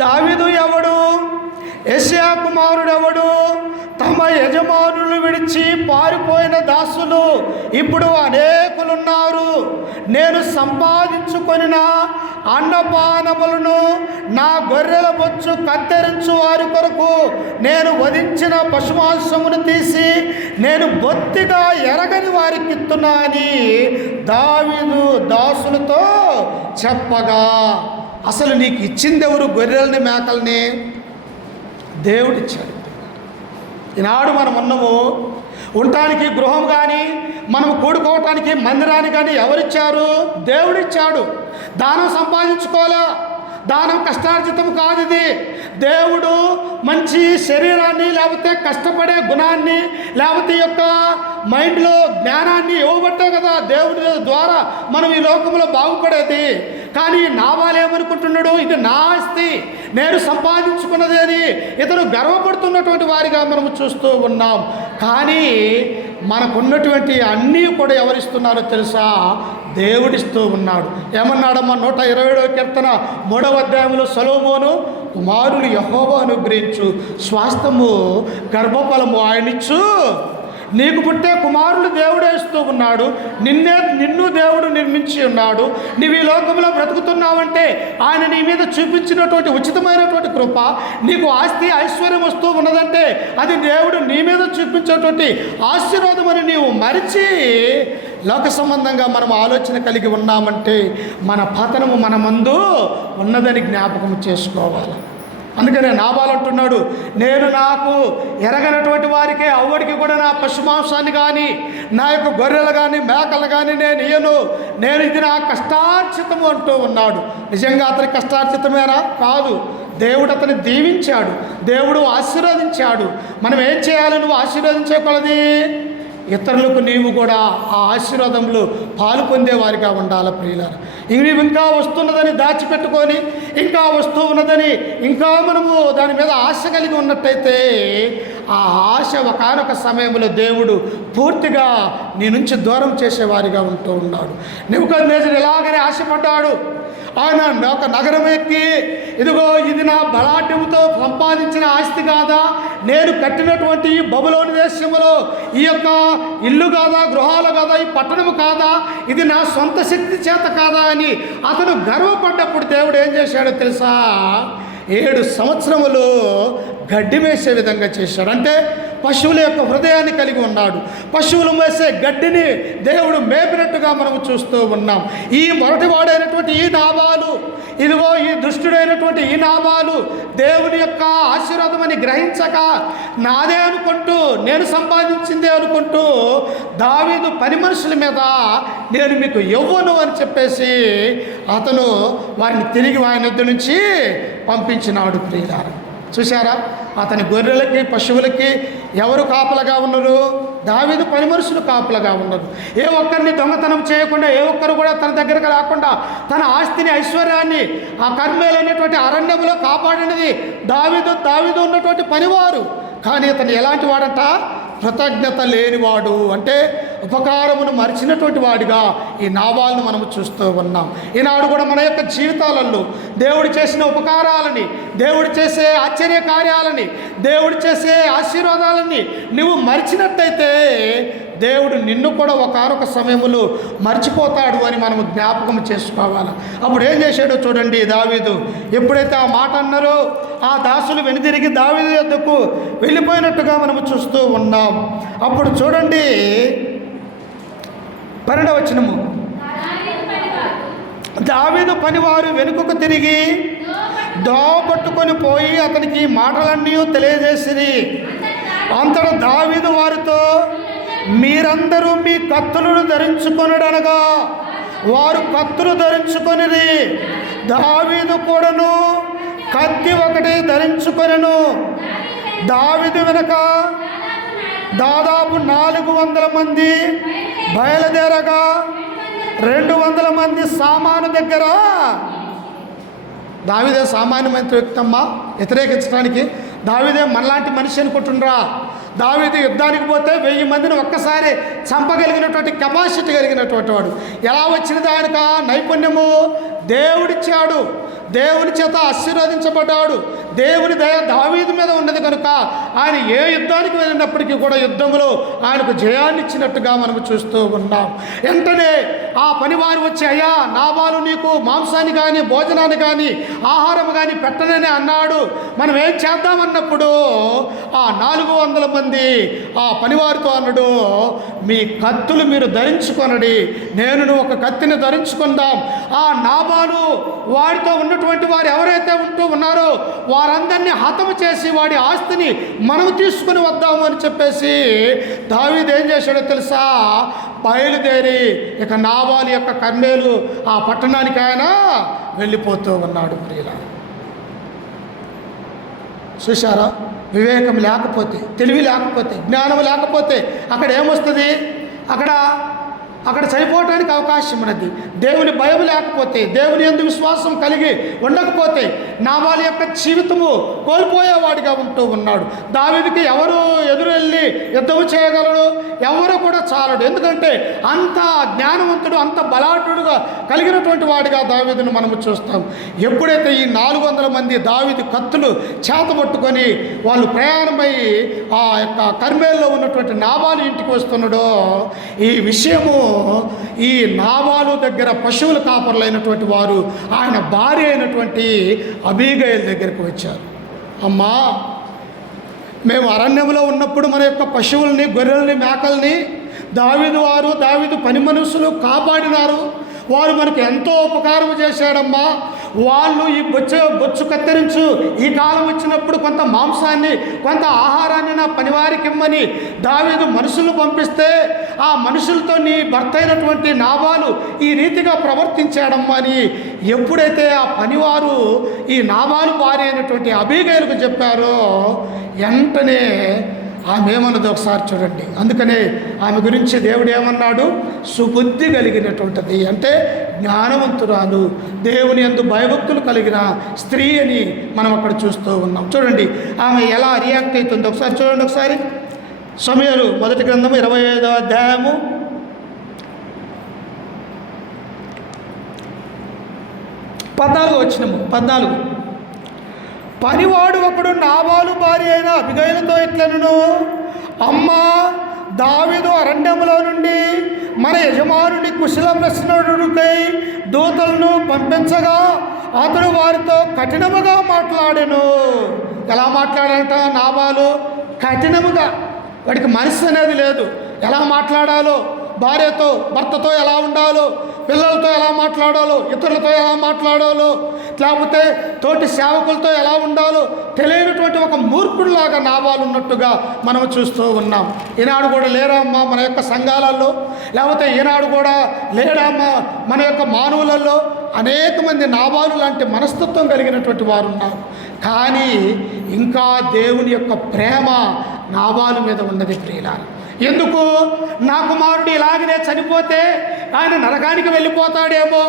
దావీదు ఎవడు? యెషయా కుమారుడు ఎవడు? తమ యజమానులు విడిచి పారిపోయిన దాసులు ఇప్పుడు అనేకులున్నారు. నేను సంపాదించుకొనిన అన్నపానములను, నా గొర్రెల బొచ్చు కత్తిరించు వారి కొరకు నేను వధించిన పశుమాంసమును తీసి నేను బొత్తిగా ఎరగని వారికి ఇస్తున్నా అని దావీదు దాసులతో చెప్పగా, అసలు నీకు ఇచ్చింది ఎవరు? గొర్రెల్ని, మేకల్ని దేవుడిచ్చాడు. ఈనాడు మనం ఉన్నాము. ఉండటానికి గృహం కానీ, మనం కూడుకోవటానికి మందిరాన్ని కానీ ఎవరిచ్చారు? దేవుడిచ్చాడు. దానం సంపాదించుకోలే, దానం కష్టార్జితం కాదు. ఇది దేవుడు మంచి శరీరాన్ని, లేకపోతే కష్టపడే గుణాన్ని, లేకపోతే యొక్క మైండ్లో జ్ఞానాన్ని ఇవ్వబట్టే కదా దేవుడి ద్వారా మనం ఈ లోకంలో బాగుపడేది. కానీ నాబాలు ఏమనుకుంటున్నాడు? ఇది నా ఆస్తి, నేను సంపాదించుకున్నది అని ఇతను గర్వపడుతున్నటువంటి వారిగా మనం చూస్తూ ఉన్నాం. కానీ మనకున్నటువంటి అన్నీ కూడా ఎవరిస్తున్నారో తెలుసా? దేవుడిస్తూ ఉన్నాడు. ఏమన్నాడమ్మా? 127వ కీర్తన 3వ అధ్యాయంలో సొలొమోను, కుమారులు యెహోవా అనుగ్రహించు, స్వాస్థ్యము గర్భఫలము ఆయనిచ్చు. నీకు పుట్టే కుమారులు దేవుడే ఇస్తూ ఉన్నాడు. నిన్ను దేవుడు నిర్మించి ఉన్నాడు. నీవు ఈ లోకంలో బ్రతుకుతున్నావంటే ఆయన నీ మీద చూపించినటువంటి ఉచితమైనటువంటి కృప. నీకు ఆస్తి ఐశ్వర్యం వస్తూ ఉన్నదంటే అది దేవుడు నీ మీద చూపించేటువంటి ఆశీర్వాదం అని నీవు మరిచి లోక సంబంధంగా మనం ఆలోచన కలిగి ఉన్నామంటే మన పతనము మన మందు ఉన్నదని జ్ఞాపకం చేసుకోవాలి. అందుకనే నాబాలు అంటున్నాడు, నేను నాకు ఎరగనటువంటి వారికి అవ్వడికి కూడా నా పశుమాంసాన్ని కానీ, నా యొక్క గొర్రెలు కానీ, మేకలు కానీ నేను ఇది నా కష్టార్జితము అంటూ ఉన్నాడు. నిజంగా అతని కష్టార్జితమేనా? కాదు. దేవుడు అతన్ని దీవించాడు, దేవుడు ఆశీర్వదించాడు. మనం ఏం చేయాలి? నువ్వు ఆశీర్వదించే కొలది ఇతరులకు నీవు కూడా ఆ ఆశీర్వాదంలో పాలు పొందేవారిగా ఉండాలి ప్రియులారా. నీవు ఇంకా వస్తున్నదని దాచిపెట్టుకొని, ఇంకా వస్తూ ఉన్నదని ఇంకా మనము దాని మీద ఆశ కలిగి ఉన్నట్టయితే ఆ ఆశ ఒకానొక సమయంలో దేవుడు పూర్తిగా నీ నుంచి దూరం చేసేవారిగా ఉంటూ ఉన్నాడు. నెబుకద్నెజరు ఎలాగని ఆశపడ్డాడు. ఆయన ఒక నగరం ఎక్కి, ఇదిగో ఇది నా బలాఢ్యముతో సంపాదించిన ఆస్తి కాదా, నేను కట్టినటువంటి ఈ బబులోను దేశంలో ఈ యొక్క ఇల్లు కాదా, గృహాలు కాదా, ఈ పట్టణము కాదా, ఇది నా సొంత శక్తి చేత కాదా అని అతను గర్వపడ్డప్పుడు దేవుడు ఏం చేశాడో తెలుసా? 7 సంవత్సరములు గడ్డి మేసే విధంగా చేశాడు. అంటే పశువుల యొక్క హృదయాన్ని కలిగి ఉన్నాడు. పశువులు మేసే గడ్డిని దేవుడు మేపినట్టుగా మనము చూస్తూ ఉన్నాం. ఈ మొరటివాడైనటువంటి ఈ నాబాలు, ఇదిగో ఈ దుష్టుడైనటువంటి ఈ నాబాలు దేవుని యొక్క ఆశీర్వాదం అని గ్రహించక నాదే అనుకుంటూ, నేను సంపాదించిందే అనుకుంటూ దావీదు పని మనుషుల మీద నేను మీకు ఇవ్వను అని చెప్పేసి అతను వారిని తిరిగి ఆయన వద్ద నుంచి పంపించినాడు. ప్రియులారా, చూశారా? అతని గొర్రెలకి పశువులకి ఎవరు కాపలగా ఉన్నారు? దావీదు పని మనుషులు కాపలగా ఉన్నారు. ఏ ఒక్కరిని దొంగతనం చేయకుండా, ఏ ఒక్కరు కూడా తన దగ్గరకు రాకుండా తన ఆస్తిని, ఐశ్వర్యాన్ని ఆ కర్మేలైనటువంటి అరణ్యంలో కాపాడినది దావీదు ఉన్నటువంటి పనివారు. కానీ అతను ఎలాంటి వాడంట? కృతజ్ఞత లేనివాడు, అంటే ఉపకారమును మరిచినటువంటి వాడిగా ఈ నాబాలును మనము చూస్తూ ఉన్నాం. ఈనాడు కూడా మన యొక్క జీవితాలలో దేవుడు చేసిన ఉపకారాలని, దేవుడు చేసే ఆశ్చర్య కార్యాలని, దేవుడు చేసే ఆశీర్వాదాలని నువ్వు మరిచినట్టయితే దేవుడు నిన్ను కూడా ఒకానొక సమయంలో మర్చిపోతాడు అని మనము జ్ఞాపకం చేసుకోవాలి. అప్పుడు ఏం చేశాడో చూడండి. దావీదు ఎప్పుడైతే ఆ మాట అన్నారో ఆ దాసులు వెనుదిరిగి దావీదు యొద్దకు వెళ్ళిపోయినట్టుగా మనము చూస్తూ ఉన్నాం. అప్పుడు చూడండి 12వ వచనము, దావీదు పనివారు వెనుకకు తిరిగి దోవపట్టుకొని పోయి అతనికి మాటలన్నీ తెలియజేసిరి. అంతటా దావీదు వారితో, మీరందరూ మీ కత్తులను ధరించుకొనుడనగా వారు కత్తులు ధరించుకొనిరి. దావీదు కూడాను కత్తి ఒకటి ధరించుకొనెను. దావీదు వెనక దాదాపు 400 మంది బయలుదేరగా 200 మంది సామాను దగ్గర. దావీదే సామాన్యమైన వ్యక్తి అమ్మా, వ్యతిరేకించడానికి. దావీదే మనలాంటి మనిషి అనుకుంటుండ్రా? దావీదు యుద్ధానికి పోతే 1000 మందిని ఒక్కసారి చంపగలిగినటువంటి కెపాసిటీ కలిగినటువంటి వాడు. ఎలా వచ్చినది ఆయనకు నైపుణ్యము? దేవుడిచ్చాడు, దేవుని చేత ఆశీర్వదించబడ్డాడు. దేవుని దయ దావీదు మీద ఉన్నది కనుక ఆయన ఏ యుద్ధానికి వెళ్ళినప్పటికీ కూడా యుద్ధంలో ఆయనకు జయాన్ని ఇచ్చినట్టుగా మనము చూస్తూ ఉన్నాం. వెంటనే ఆ పనివారు వచ్చి, అయ్యా నాబాలు నీకు మాంసాన్ని కానీ భోజనాన్ని కానీ ఆహారం కానీ పెట్టనని అన్నాడు, మనం ఏం చేద్దామన్నప్పుడు ఆ 400 మంది ఆ పనివారితో అన్నాడు, మీ కత్తులు మీరు ధరించుకొనడి, నేను ఒక కత్తిని ధరించుకుందాం. ఆ నాబాలు వాడితో ఉన్నటువంటి వారు ఎవరైతే ఉంటూ ఉన్నారో వారందరినీ హతము చేసి వాడి ఆస్తిని మనం తీసుకుని వద్దాము అని చెప్పేసి దావీదు ఏం చేశాడో తెలుసా? బయలుదేరి ఇక నాబాలు యొక్క కర్మేలు ఆ పట్టణానికి ఆయన వెళ్ళిపోతూ ఉన్నాడు. ప్రియుల, చూశారా? వివేకం లేకపోతే, తెలివి లేకపోతే, జ్ఞానం లేకపోతే అక్కడ ఏమొస్తుంది? అక్కడ చనిపోవటానికి అవకాశం ఉన్నది. దేవుని భయం లేకపోతే, దేవుని యందు విశ్వాసం కలిగి ఉండకపోతే నాబాలు యొక్క జీవితము కోల్పోయేవాడిగా ఉంటూ ఉన్నాడు. దావీదుకి ఎవరు ఎదురు వెళ్ళి యుద్ధం చేయగలడు? ఎవరు కూడా చాలడు. ఎందుకంటే అంత జ్ఞానవంతుడు, అంత బలాఢ్యుడుగా కలిగినటువంటి వాడిగా దావీదును మనము చూస్తాం. ఎప్పుడైతే ఈ 400 మంది దావీదు కత్తులు చేతబట్టుకొని వాళ్ళు ప్రయాణమై ఆ యొక్క కర్మేల్లో ఉన్నటువంటి నాబాలు ఇంటికి వస్తున్నాడో, ఈ విషయము ఈ నాబాలు దగ్గర పశువుల కాపరులైనటువంటి వారు ఆయన భార్య అయినటువంటి అబీగయల్ దగ్గరికి వచ్చారు. అమ్మా, మేము అరణ్యంలో ఉన్నప్పుడు మన యొక్క పశువుల్ని, గొర్రెల్ని, మేకల్ని దావీదు పని మనుషులు కాపాడినారు. వారు మనకు ఎంతో ఉపకారం చేశాడమ్మా. వాళ్ళు ఈ బొచ్చు కత్తిరించు, ఈ కాలం వచ్చినప్పుడు కొంత మాంసాన్ని, కొంత ఆహారాన్ని నా పనివారికి ఇమ్మని దావీదు మనుషులను పంపిస్తే ఆ మనుషులతో నీ భర్త అయినటువంటి నాబాలు ఈ రీతిగా ప్రవర్తించాడమ్మా అని ఎప్పుడైతే ఆ పనివారు ఈ నాబాలు భార్య అయినటువంటి అబీగయలకు చెప్పారో వెంటనే ఆమె ఏమన్నది ఒకసారి చూడండి. అందుకనే ఆమె గురించి దేవుడు ఏమన్నాడు? సుబుద్ధి కలిగినటువంటిది, అంటే జ్ఞానవంతురాలు, దేవుని యందు భయభక్తులు కలిగిన స్త్రీ అని మనం అక్కడ చూస్తూ ఉన్నాం. చూడండి ఆమె ఎలా రియాక్ట్ అవుతుందో ఒకసారి చూడండి. ఒకసారి సమూయేలు మొదటి గ్రంథము 25వ అధ్యాయము 25 14 పనివాడు ఒకడు నాబాలు భార్య అయిన అబిగైలుతో ఇట్లనెను, అమ్మా, దావీదు అరణ్యములో నుండి మన యజమానుని కుశల ప్రశ్నడుకై దూతలను పంపించగా అతడు వారితో కఠినముగా మాట్లాడెను. ఎలా మాట్లాడంట నాబాలు? కఠినముగా. వాడికి మనసు అనేది లేదు. ఎలా మాట్లాడాలో, భార్యతో భర్తతో ఎలా ఉండాలో, పిల్లలతో ఎలా మాట్లాడాలో, ఇతరులతో ఎలా మాట్లాడాలో, లేకపోతే తోటి సేవకులతో ఎలా ఉండాలో తెలియనటువంటి ఒక మూర్ఖుడిలాగా నాబాలు ఉన్నట్టుగా మనం చూస్తూ ఉన్నాం. ఈనాడు కూడా లేరా అమ్మా మన యొక్క సంఘాలలో? లేకపోతే ఈనాడు కూడా లేడా అమ్మా మన యొక్క మానవులలో? అనేక మంది నాబాలు లాంటి మనస్తత్వం కలిగినటువంటి వారు ఉన్నారు. కానీ ఇంకా దేవుని యొక్క ప్రేమ నాబాలు మీద ఉన్నది ప్రియులారా. ఎందుకు? నా కుమారుడు ఇలాగనే చనిపోతే ఆయన నరకానికి వెళ్ళిపోతాడేమో,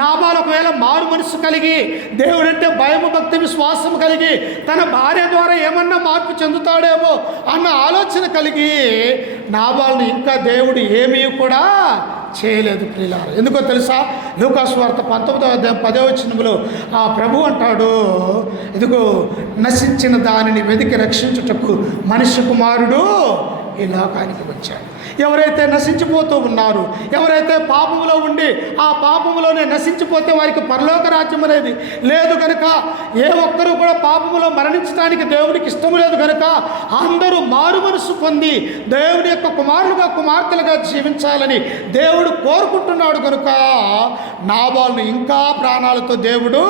నాబాలు ఒకవేళ మారు మనసు కలిగి దేవుడంటే భయము, భక్తి, విశ్వాసం కలిగి తన భార్య ద్వారా ఏమన్నా మార్పు చెందుతాడేమో అన్న ఆలోచన కలిగి నాబాలుని ఇంకా దేవుడు ఏమీ కూడా చేయలేదు ప్రియులారా. ఎందుకో తెలుసా? లూకాసు వార్త 19వ అధ్యాయం 10వ వచనంలో ఆ ప్రభు అంటాడు, ఇదిగో నశించిన దానిని వెతికి రక్షించుటకు మనుష్య కుమారుడు ఈ లోకానికి వచ్చాడు. ఎవరైతే నశించిపోతూ ఉన్నారు, ఎవరైతే పాపములో ఉండి ఆ పాపములోనే నశించిపోతే వారికి పరలోక రాజ్యం అనేది లేదు కనుక, ఏ ఒక్కరూ కూడా పాపములో మరణించడానికి దేవునికి ఇష్టం లేదు కనుక అందరూ మారు మనసు పొంది దేవుని యొక్క కుమారులుగా, కుమార్తెలుగా జీవించాలని దేవుడు కోరుకుంటున్నాడు కనుక నాబాలును ఇంకా ప్రాణాలతో దేవుడు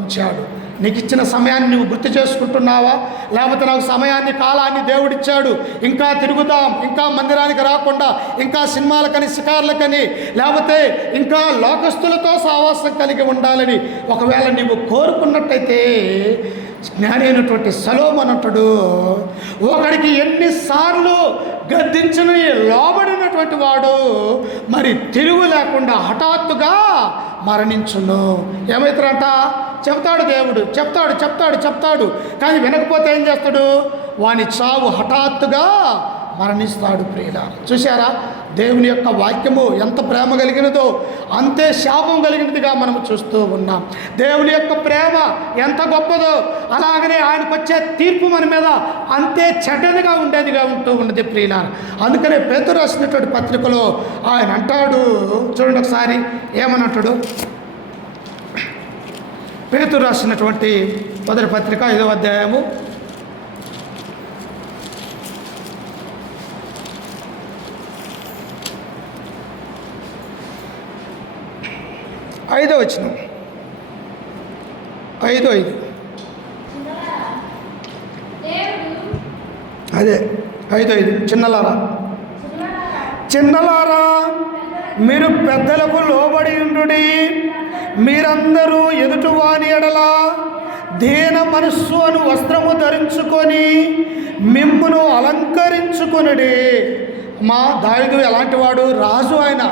ఉంచాడు. నీకు ఇచ్చిన సమయాన్ని నువ్వు గుర్తు చేసుకుంటున్నావా? లేకపోతే నాకు సమయాన్ని, కాలాన్ని దేవుడిచ్చాడు, ఇంకా తిరుగుదాం, ఇంకా మందిరానికి రాకుండా, ఇంకా సినిమాలకని, షికార్లకని, లేకపోతే ఇంకా లోకస్తులతో సావాసం కలిగి ఉండాలని ఒకవేళ నీవు కోరుకున్నట్టయితే జ్ఞాని అయినటువంటి సొలొమోను అంటాడు, ఒకడికి ఎన్నిసార్లు గద్దించిన లోబడినటువంటి వాడు మరి తిరుగు లేకుండా హఠాత్తుగా మరణించును. ఏమవుతారంట? చెప్తాడు దేవుడు, చెప్తాడు కానీ వినకపోతే ఏం చేస్తాడు? వాని చావు హఠాత్తుగా మరణిస్తాడు ప్రియులారా. చూశారా? దేవుని యొక్క వాక్యము ఎంత ప్రేమ కలిగినదో అంతే శాపం కలిగినదిగా మనం చూస్తూ ఉన్నాం. దేవుని యొక్క ప్రేమ ఎంత గొప్పదో అలాగనే ఆయనకు వచ్చే తీర్పు మన మీద అంతే చెడ్డదిగా ఉండేదిగా ఉంటూ ఉన్నది ప్రియులారా. అందుకనే పేతురు రాసినటువంటి పత్రికలో ఆయన అంటాడు, చూడండి ఒకసారి ఏమని అంటాడు. పేతురు రాసినటువంటి మొదటి పత్రిక 5వ అధ్యాయము 5వ వచనం, 5:5 అదే 5:5 చిన్నలారా మీరు పెద్దలకు లోబడి ఉండుడి, మీరందరూ ఎదుటివాని ఎడల దీన మనస్సు అను వస్త్రము ధరించుకొని మిమ్మును అలంకరించుకొనుడి. మా దావీదు ఎలాంటి వాడు? రాజు. ఆయన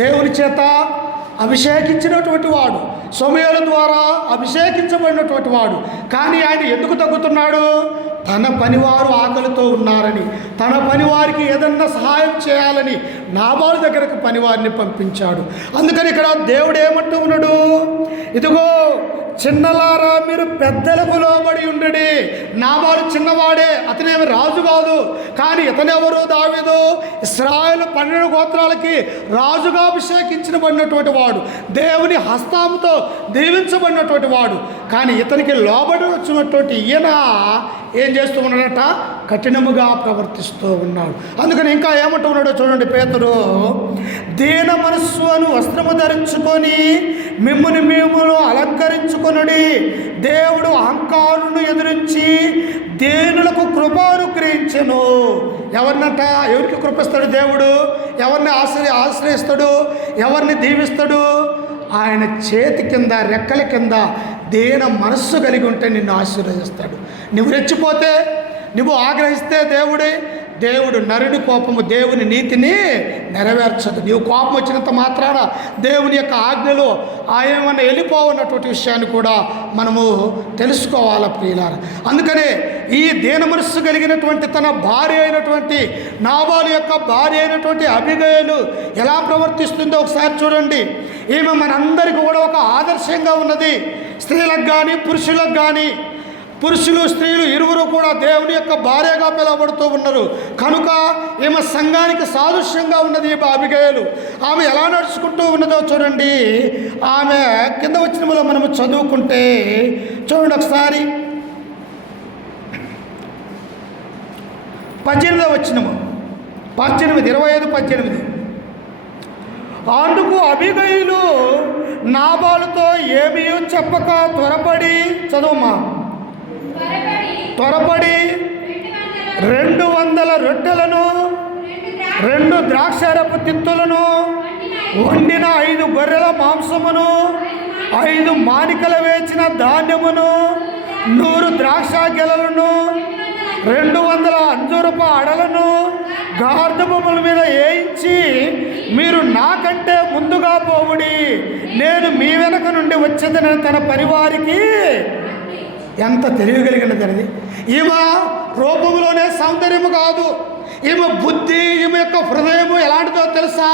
దేవుని చేత అభిషేకించినటువంటి వాడు, సమూయేలు ద్వారా అభిషేకించబడినటువంటి వాడు. కానీ ఆయన ఎందుకు తగ్గుతున్నాడు? తన పనివారు ఆకలితో ఉన్నారని, తన పనివారికి ఏదన్నా సహాయం చేయాలని నాబాలు దగ్గరకు పనివారిని పంపించాడు. అందుకని ఇక్కడ దేవుడు ఏమంటూ ఉన్నాడు? ఇదిగో చిన్నలారా మీరు పెద్దలకు లోబడి ఉండుడి. నాబాలు చిన్నవాడే, అతనేమి రాజు కాదు. కానీ ఇతనెవరు? దావీదు ఇశ్రాయేలు 12 గోత్రాలకి రాజుగా అభిషేకించబడినటువంటి వాడు, దేవుని హస్తాముతో దీవించబడినటువంటి వాడు. కానీ ఇతనికి లోబడి వచ్చినటువంటి ఈయన ఏం చేస్తూ ఉన్నాడట? కఠినముగా ప్రవర్తిస్తూ ఉన్నాడు. అందుకని ఇంకా ఏమంటూ ఉన్నాడో చూడండి. పేతురు, దీన మనస్సు అను వస్త్రము ధరించుకొని మిమ్మును అలంకరించుకొనుడి. దేవుడు అహంకారులను ఎదిరించి దేనులకు కృప అనుగ్రహించెను. ఎవరినంట? ఎవరికి కృపిస్తాడు దేవుడు? ఎవరిని ఆశ్రయిస్తాడు? ఎవరిని దీవిస్తాడు? ఆయన చేతి కింద, రెక్కల కింద దేన మనస్సు కలిగి ఉంటే నిన్ను ఆశీర్వదిస్తాడు. నువ్వు రెచ్చిపోతే, నువ్వు ఆగ్రహిస్తే దేవుడు నరుని కోపము దేవుని నీతిని నెరవేర్చదు. నీవు కోపం వచ్చినంత మాత్రాన దేవుని యొక్క ఆజ్ఞలు ఏమన్నా వెళ్ళిపోవన్నటువంటి విషయాన్ని కూడా మనము తెలుసుకోవాలి ప్రియులారా. అందుకనే ఈ దీన మనస్సు కలిగినటువంటి తన భార్య అయినటువంటి నాబాలు యొక్క భార్య అయినటువంటి అబిగయలు ఎలా ప్రవర్తిస్తుందో ఒకసారి చూడండి. ఈమె మనందరికీ కూడా ఒక ఆదర్శంగా ఉన్నది. స్త్రీలకు కానీ పురుషులకు కానీ, పురుషులు స్త్రీలు ఇరువురు కూడా దేవుని యొక్క భార్యగా పిలువబడుతూ ఉన్నారు. కనుక ఈమె సంఘానికి సాదృశ్యంగా ఉన్నది. ఈ అబిగయలు ఆమె ఎలా నడుచుకుంటూ ఉన్నదో చూడండి. ఆమె కింద వచనములో మనము చదువుకుంటే చూడండి ఒకసారి 18వ వచనము 25 అందుకు అబిగయలు నాబాలుతో ఏమీ చెప్పక త్వరపడి చదువుమా త్వరపడి 200 రొట్టెలను 2 ద్రాక్షారపు తిత్తులను వండిన 5 గొర్రెల మాంసమును 5 మానికల వేచిన ధాన్యమును 100 ద్రాక్ష గెలలను 200 అంజూరపు అడలను గార్ధబొమ్మల మీద వేయించి మీరు నాకంటే ముందుగా పోవుడి, నేను మీ వెనక నుండి వచ్చేదని తన పరివారికి. ఎంత తెలియగలిగినది అది. ఈమె రూపంలోనే సౌందర్యము కాదు, ఈమె బుద్ధి, ఈమె యొక్క హృదయము ఎలాంటిదో తెలుసా?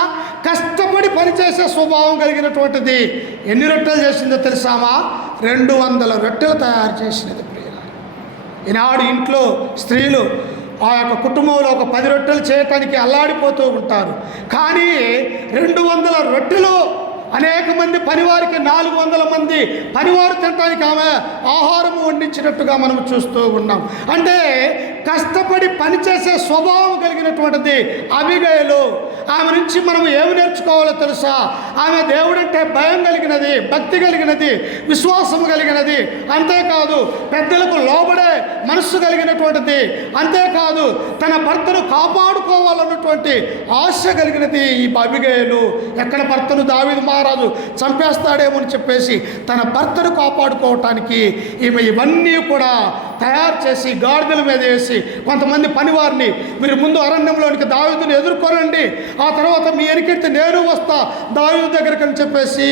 కష్టపడి పనిచేసే స్వభావం కలిగినటువంటిది. ఎన్ని రొట్టెలు చేసిందో తెలుసామా? 200 రొట్టెలు తయారు చేసినది. ఈనాడు ఇంట్లో స్త్రీలు ఆ యొక్క కుటుంబంలో ఒక 10 రొట్టెలు చేయటానికి అల్లాడిపోతూ ఉంటారు. కానీ 200 రొట్టెలు అనేక మంది పనివారికి 400 మంది పనివారు తినడానికి ఆమె ఆహారము వండించినట్టుగా మనం చూస్తూ ఉన్నాం. అంటే కష్టపడి పనిచేసే స్వభావం కలిగినటువంటిది అబిగయలు. ఆమె నుంచి మనం ఏమి నేర్చుకోవాలో తెలుసా? ఆమె దేవుడంటే భయం కలిగినది, భక్తి కలిగినది, విశ్వాసము కలిగినది. అంతేకాదు పెద్దలకు లోబడే మనస్సు కలిగినటువంటిది. అంతేకాదు తన భర్తను కాపాడుకోవాలన్నటువంటి ఆశ కలిగినది ఈ అబిగయలు. ఎక్కడ భర్తను దావీదు మహారాజు చంపేస్తాడేమో అని చెప్పేసి తన భర్తను కాపాడుకోవటానికి ఈమె ఇవన్నీ కూడా తయారు చేసి గాడిదల మీద వేసి కొంతమంది పనివారిని, మీరు ముందు అరణ్యంలోనికి దావీదుని ఎదుర్కోనండి, ఆ తర్వాత మీ ఎనికెడితే నేను వస్తా దావీదు దగ్గరికి అని చెప్పేసి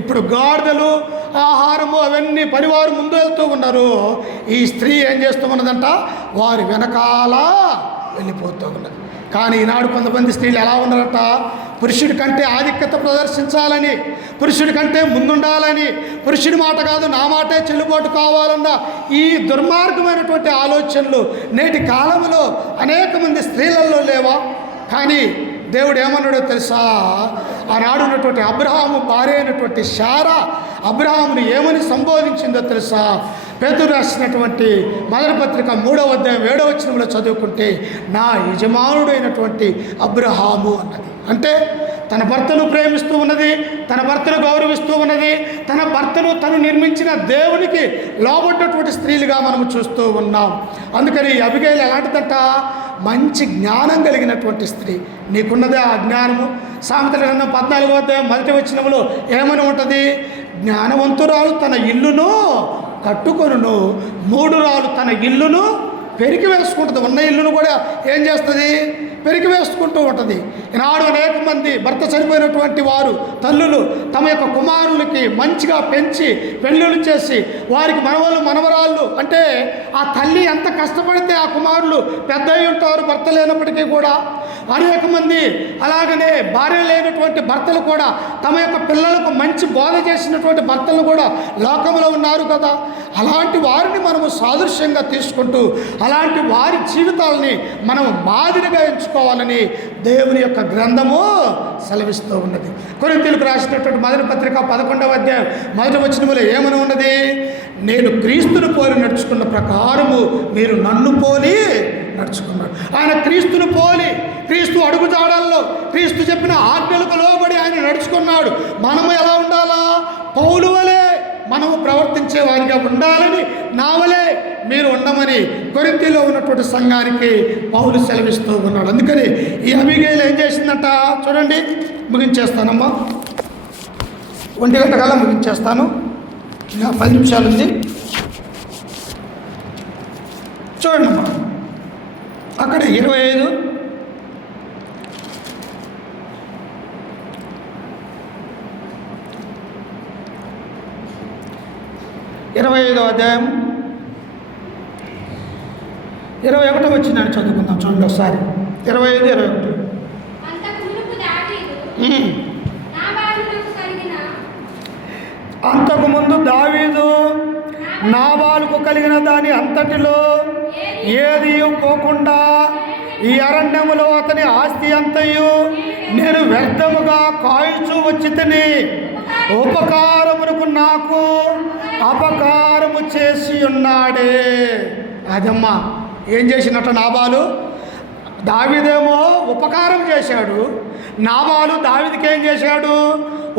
ఇప్పుడు గాడిదలు ఆహారము అవన్నీ పనివారు ముందు వెళ్తూ ఉన్నారు. ఈ స్త్రీ ఏం చేస్తూ ఉన్నదంట? వారి వెనకాల వెళ్ళిపోతూ ఉన్నది. కానీ ఈనాడు కొంతమంది స్త్రీలు ఎలా ఉన్నారట? పురుషుడి కంటే ఆధిక్యత ప్రదర్శించాలని, పురుషుడి కంటే ముందుండాలని, పురుషుడి మాట కాదు నా మాటే చెల్లుబాటు కావాలన్న ఈ దుర్మార్గమైనటువంటి ఆలోచనలు నేటి కాలంలో అనేక మంది స్త్రీలలో లేవా? కానీ దేవుడు ఏమన్నాడో తెలుసా? ఆనాడు ఉన్నటువంటి అబ్రహాము భార్య అయినటువంటి శారా అబ్రహాముని ఏమని సంబోధించిందో తెలుసా? పేతురు రాసినటువంటి మొదటి పత్రిక 3వ అధ్యాయం 7వ వచనంలో చదువుకుంటే నా యజమానుడైనటువంటి అబ్రహాము అన్నది. అంటే తన భర్తను ప్రేమిస్తూ ఉన్నది, తన భర్తను గౌరవిస్తూ ఉన్నది, తన భర్తను తను నిర్మించిన దేవునికి లోబడ్డటువంటి స్త్రీలుగా మనము చూస్తూ ఉన్నాం. అందుకని అబిగయలు ఎలాంటిదంట? మంచి జ్ఞానం కలిగినటువంటి స్త్రీ. నీకున్నదే ఆ జ్ఞానము. సామెతల గ్రంథం 14వ అధ్యాయం 1వ వచనంలో ఏమని ఉంటుంది? జ్ఞానవంతురాలు తన ఇల్లును కట్టుకొనును, మూఢురాలు తన ఇల్లును పెరికి వేసుకుంటుంది. ఉన్న ఇల్లును కూడా ఏం చేస్తుంది? పెరికి వేసుకుంటూ ఉంటుంది. ఈనాడు అనేక మంది భర్త చనిపోయినటువంటి వారు తల్లులు తమ యొక్క కుమారులకి మంచిగా పెంచి పెళ్ళిళ్ళు చేసి వారికి మనవలు మనవరాళ్ళు, అంటే ఆ తల్లి ఎంత కష్టపడితే ఆ కుమారులు పెద్ద అయి ఉంటారు భర్త లేనప్పటికీ కూడా. అనేక మంది అలాగనే భార్య లేనటువంటి భర్తలు కూడా తమ యొక్క పిల్లలకు మంచి బోధ చేసినటువంటి భర్తలు కూడా లోకంలో ఉన్నారు కదా. అలాంటి వారిని మనము సాదృశ్యంగా తీసుకుంటూ అలాంటి వారి జీవితాలని మనం మాదిరిగా ఎంచుకోవాలని దేవుని యొక్క గ్రంథము సెలవిస్తూ ఉన్నది. కొరింథీయులకు రాసినటువంటి మొదటి పత్రిక 11వ అధ్యాయం 1వ వచనములో ఏమని ఉన్నది? నేను క్రీస్తును పోలి నడుచుకున్న ప్రకారము మీరు నన్ను పోలి నడుచుకున్నాడు. ఆయన క్రీస్తును పోలి, క్రీస్తు అడుగుజాడల్లో క్రీస్తు చెప్పిన ఆజ్ఞలకు లోబడి ఆయన నడుచుకున్నాడు. మనము ఎలా ఉండాలా? పౌలు వలె మనము ప్రవర్తించే వారిగా ఉండాలని, నా వలె మీరు ఉండమని కొరింథీలో ఉన్నటువంటి సంఘానికి పౌలు సెలవిస్తూ ఉన్నాడు. అందుకని ఈ అబిగయలు ఏం చేసిందంట చూడండి. ముగించేస్తానమ్మా, 1 గంట కల్లా ముగించేస్తాను. ఇంకా 10 నిమిషాలు ఉంది. చూడండి అమ్మా, అక్కడ 25 25వ అధ్యాయం 21 వచ్చిందని చదువుకుందాం. చూడండి ఒకసారి 25, 21. అంతకుముందు దావీదు నాబాలుకు కలిగిన దాని అంతటిలో ఏది పోకుండా ఈ అరణ్యములో అతని ఆస్తి అంతయు నేను వ్యర్థముగా కాయుచూ వచ్చి తిని ఉపకారమునకు నాకు అపకారము చేసి ఉన్నాడే. అదమ్మా ఏం చేసినట్టు నాబాలు? దావీదేమో ఉపకారం చేశాడు, నాబాలు దావీదుకి ఏం చేశాడు?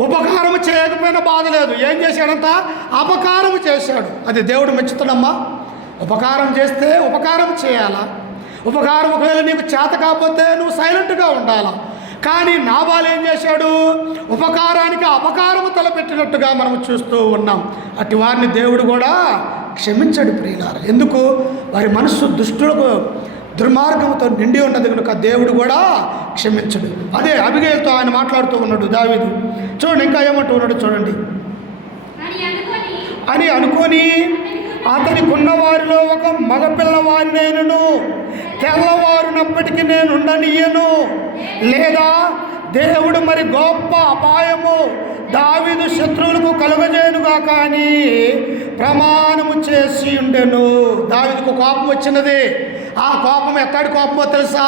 ఉపకారం చేయకపోయినా బాధ లేదు. ఏం చేశాడంట? అపకారం చేశాడు. అది దేవుడు మెచ్చుతాడమ్మా. ఉపకారం చేస్తే ఉపకారం చేయాలా? ఉపకారం ఒకవేళ నీకు చేత కాకపోతే నువ్వు సైలెంట్గా ఉండాలా. కానీ నాబాలు ఏం చేశాడు? ఉపకారానికి అపకారము తలపెట్టినట్టుగా మనం చూస్తూ ఉన్నాం. అటు వారిని దేవుడు కూడా క్షమించడు ప్రియులారా. ఎందుకు? వారి మనస్సు దుష్టులకు దుర్మార్గంతో నిండి ఉన్నది కనుక దేవుడు కూడా క్షమించడు. అదే అబిగైల్తో ఆయన మాట్లాడుతూ ఉన్నాడు దావీదు. చూడండి ఇంకా ఏమంటూ ఉన్నాడు చూడండి. అని అనుకొని అతనికి ఉన్నవారిలో ఒక మగపిల్లవారి నేను తెల్లవారునప్పటికీ నేను ఉండనియను, లేదా దేవుడు మరి గొప్ప అపాయము దావీదు శత్రువులకు కలుగజేయునుగా కానీ ప్రమాణము చేసి ఉండెను. దావీదుకు కోపం వచ్చినది. ఆ కోపం ఎక్కడి కోపమో తెలుసా?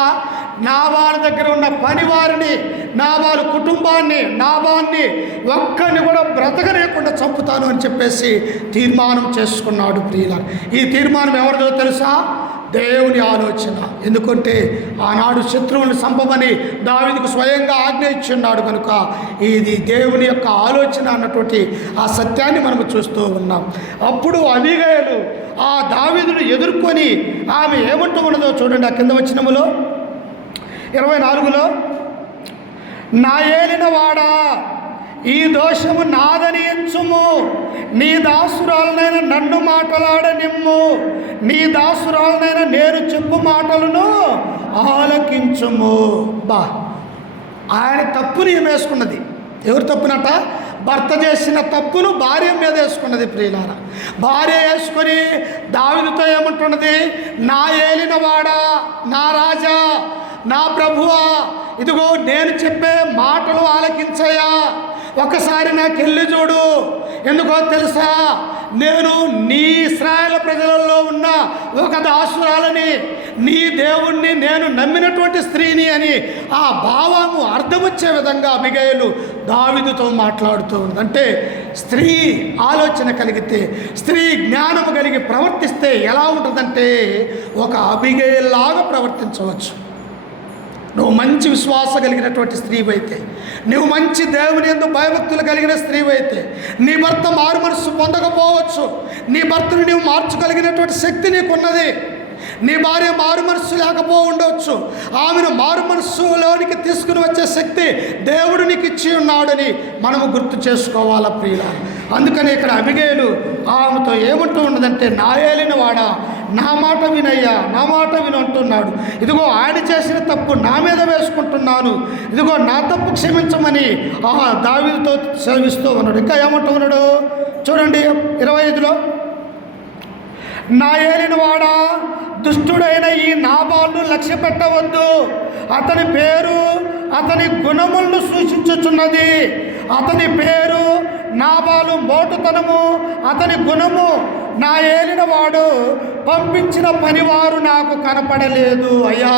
నాబాలు దగ్గర ఉన్న పనివారిని, నాబాలు కుటుంబాన్ని, నాబాన్ని ఒక్కరిని కూడా బ్రతకలేకుండా చంపుతాను అని చెప్పేసి తీర్మానం చేసుకున్నాడు ప్రియులారా. ఈ తీర్మానం ఎవరిదో తెలుసా? దేవుని ఆలోచన. ఎందుకంటే ఆనాడు శత్రువులను చంపమని దావీదుకు స్వయంగా ఆజ్ఞ ఇచ్చున్నాడు కనుక ఇది దేవుని యొక్క ఆలోచన అన్నటువంటి ఆ సత్యాన్ని మనము చూస్తూ ఉన్నాం. అప్పుడు అబీగయలు ఆ దావీదును ఎదుర్కొని ఆమె ఏమంటూ ఉన్నదో చూడండి. ఆ కింద వచనములో 24లో, నా ఏలిన వాడా ఈ దోషము నాదని ఎంచుము, నీ దాసురాలనైనా నన్ను మాటలాడనిమ్ము, నీ దాసురాలనైనా నేను చెప్పు మాటలను ఆలకించుము. బా, ఆయన తప్పుని వేసుకున్నది. ఎవరు తప్పునట? భర్త చేసిన తప్పును భార్య మీద వేసుకున్నది ప్రియులారా. భార్య వేసుకొని దావీదుతో ఏమంటున్నది? నా ఏలినవాడా, నా రాజా, నా ప్రభువా, ఇదిగో నేను చెప్పే మాటలు ఆలకించయ్యా, ఒకసారి నాకు వెళ్ళి చూడు. ఎందుకో తెలుసా? నేను నీ ఇశ్రాయేలు ప్రజలలో ఉన్న ఒక దాసురాలని, నీ దేవుణ్ణి నేను నమ్మినటువంటి స్త్రీని అని ఆ భావము అర్థమొచ్చే విధంగా అబిగయలు దావీదుతో మాట్లాడుతూ ఉంది. అంటే స్త్రీ ఆలోచన కలిగితే, స్త్రీ జ్ఞానము కలిగి ప్రవర్తిస్తే ఎలా ఉంటుందంటే ఒక అబిగయల్లాగా ప్రవర్తించవచ్చు. నువ్వు మంచి విశ్వాస కలిగినటువంటి స్త్రీవైతే, నువ్వు మంచి దేవుని యందు భయభక్తులు కలిగిన స్త్రీవైతే, నీ భర్త మారు మనస్సు పొందకపోవచ్చు, నీ భర్తను నీవు మార్చగలిగినటువంటి శక్తి నీకున్నది. నీ భార్య మారు మనస్సు లేకపో ఉండవచ్చు, ఆమెను మారు మనస్సులోనికి తీసుకుని వచ్చే శక్తి దేవుడు నీకు ఇచ్చి ఉన్నాడని మనము గుర్తు చేసుకోవాలా ప్రియుల. అందుకని ఇక్కడ అబిగయలు ఆమెతో ఏమంటూ ఉన్నదంటే, నా ఏలిన వాడా, నా మాట వినయ్యా, నా మాట విను అంటున్నాడు. ఇదిగో ఆయన చేసిన తప్పు నా మీద వేసుకుంటున్నాను, ఇదిగో నా తప్పు క్షమించమని దావీదుతో సెలవిస్తూ ఉన్నాడు. ఇంకా ఏమంటూ ఉన్నాడు చూడండి 25లో, నా ఏలిన వాడా, దుష్టుడైన ఈ నాబాలును లక్ష్య పెట్టవద్దు, అతని పేరు అతని గుణములను సూచించుచున్నది. అతని పేరు నాబాలు మోటుతనము, అతని గుణము నా ఏలినవాడు పంపించిన పనివారు నాకు కనపడలేదు. అయ్యా,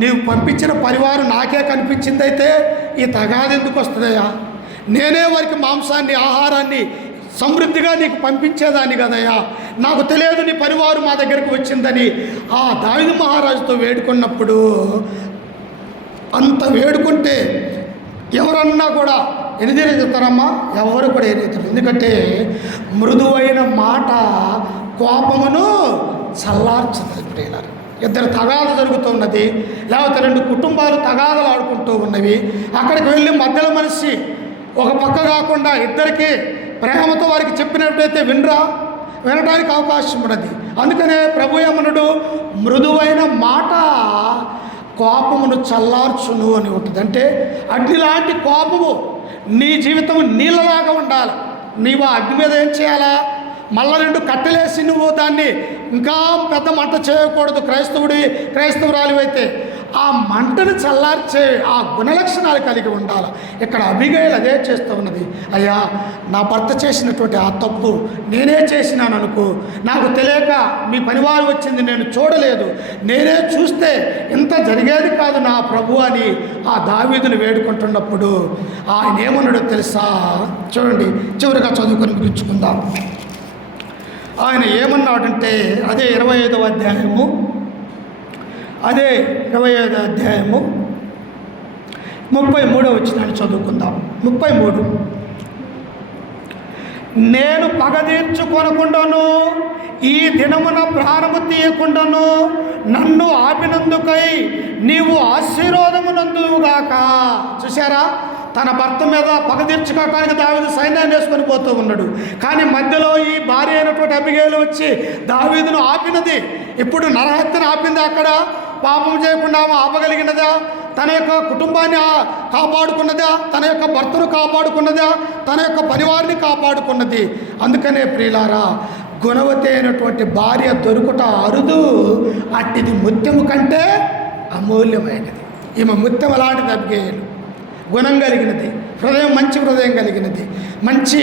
నీవు పంపించిన పనివారు నాకే కనిపించిందైతే ఈ తగాదు ఎందుకు వస్తుందయ్యా? నేనే వారికి మాంసాన్ని, ఆహారాన్ని సమృద్ధిగా నీకు పంపించేదాన్ని కదయ్యా, నాకు తెలియదు నీ పరివారు మా దగ్గరకు వచ్చిందని ఆ దావీదు మహారాజుతో వేడుకున్నప్పుడు, అంత వేడుకుంటే ఎవరన్నా కూడా ఎనిదిరుతారమ్మా? ఎవరు కూడా ఎనిదిరు. ఎందుకంటే మృదువైన మాట కోపమును చల్లార్చుతుంది ప్రియులారా. ఇద్దరు తగాద జరుగుతున్నది, లేకపోతే రెండు కుటుంబాలు తగాదలు ఆడుకుంటూ ఉన్నవి. అక్కడికి వెళ్ళి మధ్యలో మనిషి ఒక పక్క కాకుండా ఇద్దరికి ప్రేమతో వారికి చెప్పినట్టయితే వినడానికి అవకాశం ఉన్నది. అందుకనే ప్రభు ఏమన్నాడు, మృదువైన మాట కోపమును చల్లార్చును అని ఉంటుంది. అంటే అగ్ని లాంటి కోపము నీ జీవితం నీళ్ళలాగా ఉండాలి. నీవు అగ్ని మీద ఏం చేయాలా, మళ్ళా 2 కట్టెలేసి నువ్వు దాన్ని ఇంకా పెద్ద మంట చేయకూడదు. క్రైస్తవురాలు అయితే ఆ మంటను చల్లార్చే ఆ గుణలక్షణాలు కలిగి ఉండాలి. ఇక్కడ అబిగయీలు అదే చేస్తూ ఉన్నది. అయ్యా, నా భర్త చేసినటువంటి ఆ తప్పు నేనే చేసినాను అనుకో, నాకు తెలియక మీ పనివారు వచ్చింది నేను చూడలేదు, నేనే చూస్తే ఇంత జరిగేది కాదు నా ప్రభు అని ఆ దావీదును వేడుకుంటున్నప్పుడు ఆయన ఏమన్నాడో తెలుసా? చూడండి, చివరిగా చదువుకొని ముగించుకుందాం. ఆయన ఏమన్నాడంటే అదే 25వ అధ్యాయము, అదే 25వ అధ్యాయము 33వ వచనాన్ని చదువుకుందాం. 33, నేను పగ తీర్చుకొనకుండాను ఈ దినమున ప్రాణము తీయకుండాను నన్ను ఆపినందుకై నీవు ఆశీర్వాదమునందువుగాక. చూసారా, తన భర్త మీద పగ తీర్చుకోవడానికి దావీదు సైన్యాన్ని వేసుకొని పోతూ ఉన్నాడు. కానీ మధ్యలో ఈ భార్య అయినటువంటి అబిగయీలు వచ్చి దావీదును ఆపినది. ఇప్పుడు నరహత్యను ఆపింది. అక్కడ పాపం చేయకుండా ఆమె ఆపగలిగినదా? తన యొక్క కుటుంబాన్ని కాపాడుకున్నదా? తన యొక్క భర్తను కాపాడుకున్నదా? తన యొక్క పరివారిని కాపాడుకున్నది. అందుకనే ప్రియులారా, గుణవతి అయినటువంటి భార్య దొరుకుట అరుదు, అట్టిది ముత్యము కంటే అమూల్యమైనది. ఈమె ముత్యం అలాంటిది అబిగయీలు. గుణం కలిగినది, మంచి హృదయం కలిగినది, మంచి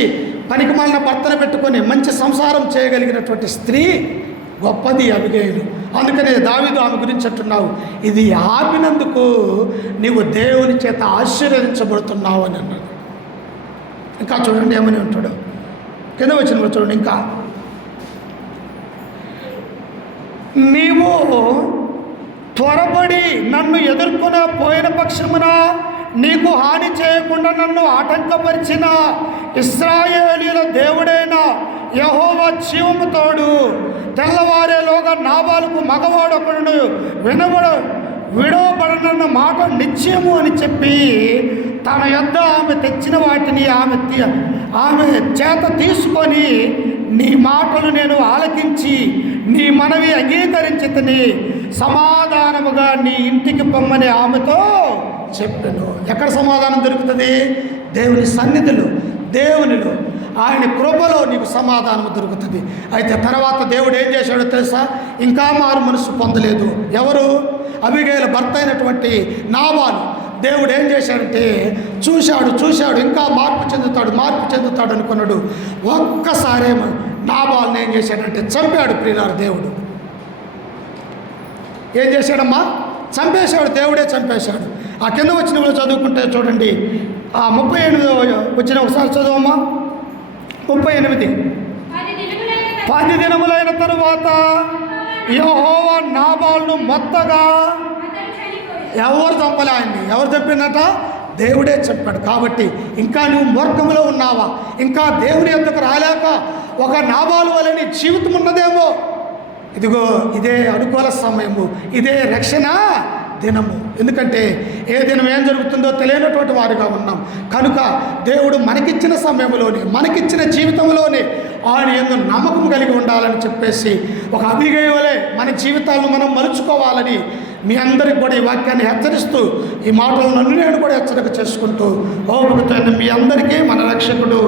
పనికిమాలిన భర్తను పెట్టుకొని మంచి సంసారం చేయగలిగినటువంటి స్త్రీ గొప్పది అబిగయీలు. అందుకనే దావీదు ఆమె గురించి అంటున్నావు, ఇది ఆపినందుకు నీవు దేవుని చేత ఆశీర్వదించబడుతున్నావు అని అన్నాడు. ఇంకా చూడండి ఏమని ఉంటాడు, కింద వచ్చిన చూడండి. ఇంకా నీవు త్వరపడి నన్ను ఎదుర్కొన పోయిన పక్షమున నీకు హాని చేయకుండా నన్ను ఆటంకపరిచిన ఇశ్రాయేలీయుల దేవుడైన యెహోవా జీవము తోడు, తెల్లవారేలోగా నాబాలుకు మగవాడొకడు విడవబడనన్న మాట నిశ్చయము అని చెప్పి తన యొద్ద ఆమె తెచ్చిన వాటిని ఆమె చేత తీసుకొని నీ మాటలు నేను ఆలకించి నీ మనవి అంగీకరించితిని, సమాధానముగా నీ ఇంటికి పొమ్మని ఆమెతో చెప్పాను. ఎక్కడ సమాధానం దొరుకుతుంది? దేవుని సన్నిధిలో, దేవునిలో, ఆయన కృపలో నీకు సమాధానం దొరుకుతుంది. అయితే తర్వాత దేవుడు ఏం చేశాడో తెలుసా? ఇంకా మారు మనసు పొందలేదు. ఎవరు? అబిగయీలు భర్త అయినటువంటి నాబాలు. దేవుడు ఏం చేశాడంటే చూశాడు, ఇంకా మార్పు చెందుతాడు అనుకున్నాడు. ఒక్కసారేమో నాబాల్ని ఏం చేశాడంటే చంపాడు. ప్రియులారు, దేవుడు ఏం చేశాడమ్మా? చంపేశాడు. దేవుడే చంపేశాడు. ఆ కింద వచ్చిన వాళ్ళు చదువుకుంటే చూడండి, ఆ 38 వచ్చిన ఒకసారి చదువమ్మా. 38, 10 దినములైన తరువాత యెహోవా నాబాలును మొత్తగా, ఎవరు చంపలే ఆయన్ని. ఎవరు చెప్పినట? దేవుడే చెప్పాడు. కాబట్టి ఇంకా నువ్వు మూర్ఖములో ఉన్నావా? ఇంకా దేవుని యొద్దకు రాలేక ఒక నాబాలు వలె నీ జీవితం ఉన్నదేమో. ఇదిగో ఇదే అనుకూల సమయము, ఇదే రక్షణ దినము. ఎందుకంటే ఏ దినం ఏం జరుగుతుందో తెలియనటువంటి వారుగా ఉన్నాం కనుక దేవుడు మనకిచ్చిన సమయంలోనే, మనకిచ్చిన జీవితంలోనే ఆయన యందు నమ్మకం కలిగి ఉండాలని చెప్పేసి ఒక అబిగయీలు వలె మన జీవితాలను మనం మలుచుకోవాలని మీ అందరికి కూడా ఈ వాక్యాన్ని హెచ్చరిస్తూ, ఈ మాటలు నన్ను నేను కూడా హెచ్చరిక చేసుకుంటూ, ఓ భక్తులైన మీ అందరికీ మన రక్షకుడు